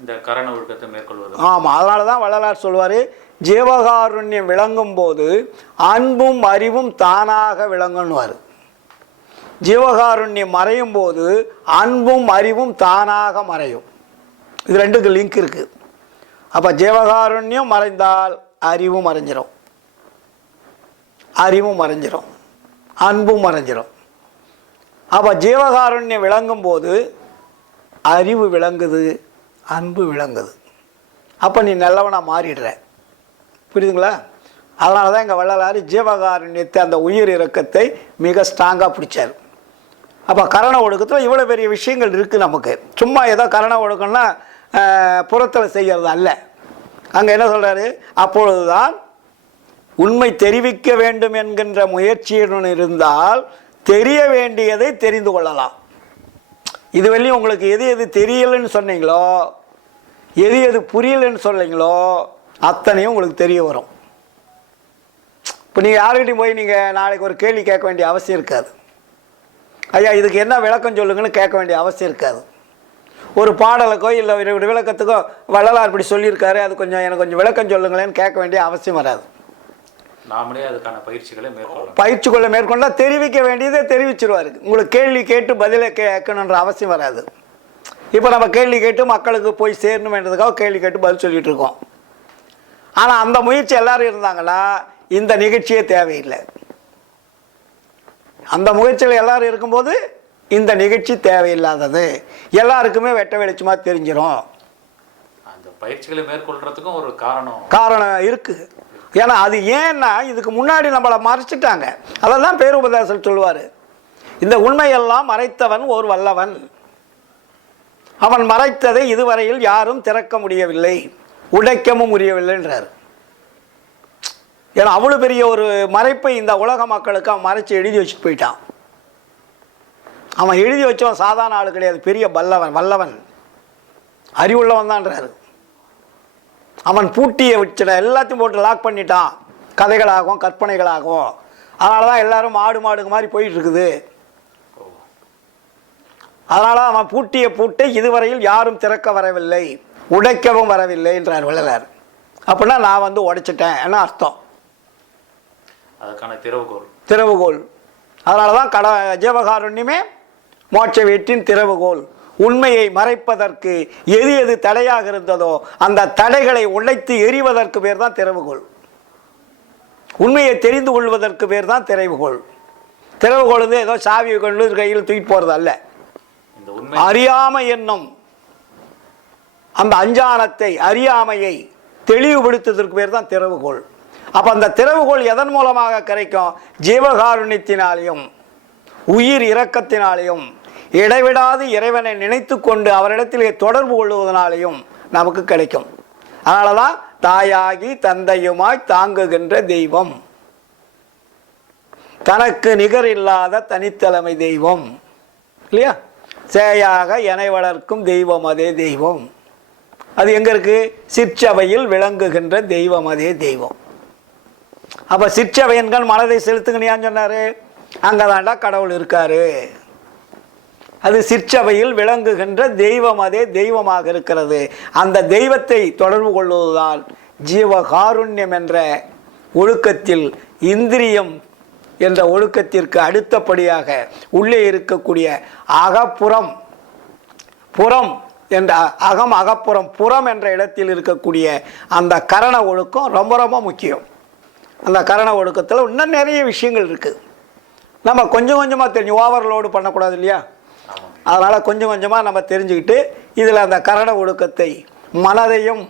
இந்த கரண ஒழுக்கத்தை மேற்கொள்வது. ஆமாம், அதனால தான் வள்ளலார் சொல்வார், ஜீவகாருண்யம் விளங்கும் போது அன்பும் அறிவும் தானாக விளங்குன்னுவார். ஜீவகாருண்யம் மறையும் போது அன்பும் அறிவும் தானாக மறையும். இது ரெண்டுக்கு லிங்க் இருக்குது. அப்போ ஜீவகாருண்யம் மறைந்தால் அறிவும் மறைஞ்சிரும், அறிவும் மறைஞ்சிரும், அன்பும் மறைஞ்சிரும். அப்போ ஜீவகாருண்யம் விளங்கும் போது அறிவு விளங்குது, அன்பு விளங்குது. அப்போ நீ நல்லவனாக மாறிடுற. புரியுதுங்களா? அதனால தான் எங்கள் வள்ளலார் ஜீவகாருண்யத்தை, அந்த உயிர் இறக்கத்தை மிக ஸ்ட்ராங்காக பிடிச்சார். அப்போ கரண ஒழுக்கத்தில் இவ்வளோ பெரிய விஷயங்கள் இருக்குது நமக்கு. சும்மா ஏதோ கரண ஒழுக்கம்னா புறத்தில் செய்கிறது அல்ல. அங்கே என்ன சொல்கிறாரு, அப்பொழுது தான் உண்மை தெரிவிக்க வேண்டும் என்கின்ற முயற்சியுடன் இருந்தால் தெரிய வேண்டியதை தெரிந்து கொள்ளலாம். இதுவரையும் உங்களுக்கு எது எது தெரியலைன்னு சொன்னீங்களோ, எது எது புரியலைன்னு சொன்னீங்களோ அத்தனையும் உங்களுக்கு தெரிய வரும். இப்போ நீங்கள் யாருக்கிட்டையும் போய் நீங்கள் நாளைக்கு ஒரு கேள்வி கேட்க வேண்டிய அவசியம் இருக்காது. ஐயா இதுக்கு என்ன விளக்கம் சொல்லுங்கன்னு கேட்க வேண்டிய அவசியம் இருக்காது. ஒரு பாடலுக்கோ இல்லை ஒரு விளக்கத்துக்கோ வள்ளலார் இப்படி சொல்லியிருக்காரு, அது கொஞ்சம் எனக்கு கொஞ்சம் விளக்கம் சொல்லுங்களேன்னு கேட்க வேண்டிய அவசியம் வராது. நாமளே அதுக்கான பயிற்சிகளை மேற்கொள்ளலாம். பயிற்சிகளை மேற்கொண்டால் தெரிவிக்க வேண்டியதை தெரிவிச்சிருவாரு. உங்களுக்கு கேள்வி கேட்டு பதிலை கேட்கணுன்ற அவசியம் வராது. இப்போ நம்ம கேள்வி கேட்டு மக்களுக்கு போய் சேரணுன்றதுக்காக கேள்வி கேட்டு பதில் சொல்லிகிட்டு இருக்கோம். ஆனால் அந்த முயற்சி எல்லாரும் இருந்தாங்கன்னா இந்த நிகழ்ச்சியே தேவையில்லை. அந்த முயற்சியில் எல்லாரும் இருக்கும்போது இந்த நிகழ்ச்சி தேவையில்லாதது, எல்லாருக்குமே வெட்ட வெளிச்சமாக தெரிஞ்சிடும். அந்த பயிற்சிகளை மேற்கொள்றதுக்கும் ஒரு காரணம் இருக்குது. ஏன்னா அது ஏன்னா இதுக்கு முன்னாடி நம்மளை மறைச்சிட்டாங்க. அதெல்லாம் பேருபதேசர் சொல்லுவார், இந்த உண்மையெல்லாம் மறைத்தவன் ஒரு வல்லவன், அவன் மறைத்ததை இதுவரையில் யாரும் திறக்க முடியவில்லை, உடைக்கவும் முடியவில்லைன்றார். ஏன்னா அவ்வளோ பெரிய ஒரு மறைப்பை இந்த உலக மக்களுக்கு அவன் மறைச்சி எழுதி வச்சுட்டு போயிட்டான். அவன் எழுதி வச்சவன் சாதாரண ஆள் கிடையாது, பெரிய வல்லவன், அறிவுள்ளவன் தான்றாரு. அவன் பூட்டியை வச்சிட எல்லாத்தையும் போட்டு லாக் பண்ணிட்டான், கதைகளாகவும் கற்பனைகளாகவும். அதனால தான் எல்லாரும் மாடுங்க மாதிரி போயிட்டு இருக்குது. அதனால அவன் பூட்டிய பூட்டை இதுவரையில் யாரும் திறக்க வரவில்லை, உடைக்கவும் வரவில்லை என்றார் வள்ளலார். அப்படின்னா நான் வந்து உடைச்சிட்டேன் என்ன அர்த்தம்? அதுக்கான திறவுகோல். அதனால தான் ஜீவகாருண்யமே மோட்ச வீட்டின் திறவுகோல். உண்மையை மறைப்பதற்கு எது எது தடையாக இருந்ததோ அந்த தடைகளை உடைத்து எறிவதற்கு பேர் தான் திறவுகோல். உண்மையை தெரிந்து கொள்வதற்கு பேர் தான் திறவுகோல். திறவுகோல் வந்து ஏதோ சாவி கொண்டு கையில் தூக்கிட்டு போகிறது அல்ல. அறியாமை என்னும் அந்த அஞ்ஞானத்தை, அறியாமையை தெளிவுபடுத்துவதற்கு பேர் தான் திறவுகோல். அப்போ அந்த திறவுகோல் எதன் மூலமாக கிடைக்கும்? ஜீவகாருண்யத்தினாலேயும் உயிர் இரக்கத்தினாலேயும் இடைவிடாது இறைவனை நினைத்து கொண்டு அவரிடத்திலே தொடர்பு கொள்வதனாலேயும் நமக்கு கிடைக்கும். அதனால தான் தாயாகி தந்தையுமாய் தாங்குகின்ற தெய்வம், தனக்கு நிகர் இல்லாத தனித்தலைமை தெய்வம் இல்லையா? சேயாக எனை வளர்க்கும் தெய்வம் அதே தெய்வம். அது எங்கே இருக்குது? சிற்சபையில் விளங்குகின்ற தெய்வம் அதே தெய்வம். அப்போ சிற்சபையன்கள் மனதை செலுத்துங்கன்னு சொன்னார், அங்கே தாண்டா கடவுள் இருக்காரு. அது சிற்சபையில் விளங்குகின்ற தெய்வம் அதே தெய்வமாக இருக்கிறது. அந்த தெய்வத்தை தொடர்பு கொள்வதுதான் ஜீவகாருண்யம் என்ற ஒழுக்கத்தில், இந்திரியம் என்ற ஒழுக்கத்திற்கு அடுத்தபடியாக உள்ளே இருக்கக்கூடிய அகப்புறம், புறம் என்ற அகம், அகப்புறம், புறம் என்ற இடத்தில் இருக்கக்கூடிய அந்த கரண ஒழுக்கம் ரொம்ப ரொம்ப முக்கியம். அந்த கரண ஒழுக்கத்தில் இன்னும் நிறைய விஷயங்கள் இருக்குது. நம்ம கொஞ்சம் கொஞ்சமாக தெரிஞ்சு ஓவர்லோடு பண்ணக்கூடாது இல்லையா? அதனால் கொஞ்சம் கொஞ்சமாக நம்ம தெரிஞ்சுக்கிட்டு இதில் அந்த கரண ஒழுக்கத்தை, மனதையும்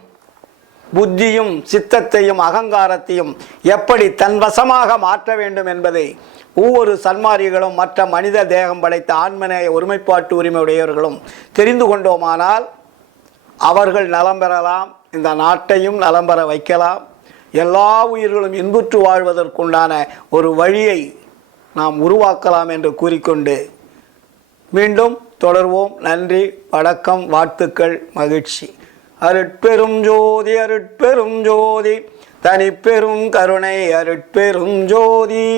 புத்தியும் சித்தத்தையும் அகங்காரத்தையும் எப்படி தன் வசமாக மாற்ற வேண்டும் என்பதை ஒவ்வொரு சன்மார்க்கிகளும் மற்ற மனித தேகம் படைத்த ஆன்மநேய ஒருமைப்பாட்டு உரிமை உடையவர்களும் தெரிந்து கொண்டோமானால் அவர்கள் நலம் பெறலாம், இந்த நாட்டையும் நலம் பெற வைக்கலாம், எல்லா உயிர்களும் இன்புற்று வாழ்வதற்குண்டான ஒரு வழியை நாம் உருவாக்கலாம் என்று கூறிக்கொண்டு மீண்டும் தொடர்வோம். நன்றி, வணக்கம், வாழ்த்துக்கள், மகிழ்ச்சி. அருட்பெரும் ஜோதி அருட்பெரும் ஜோதி தனிப்பெரும் கருணை அருட்பெரும் ஜோதி.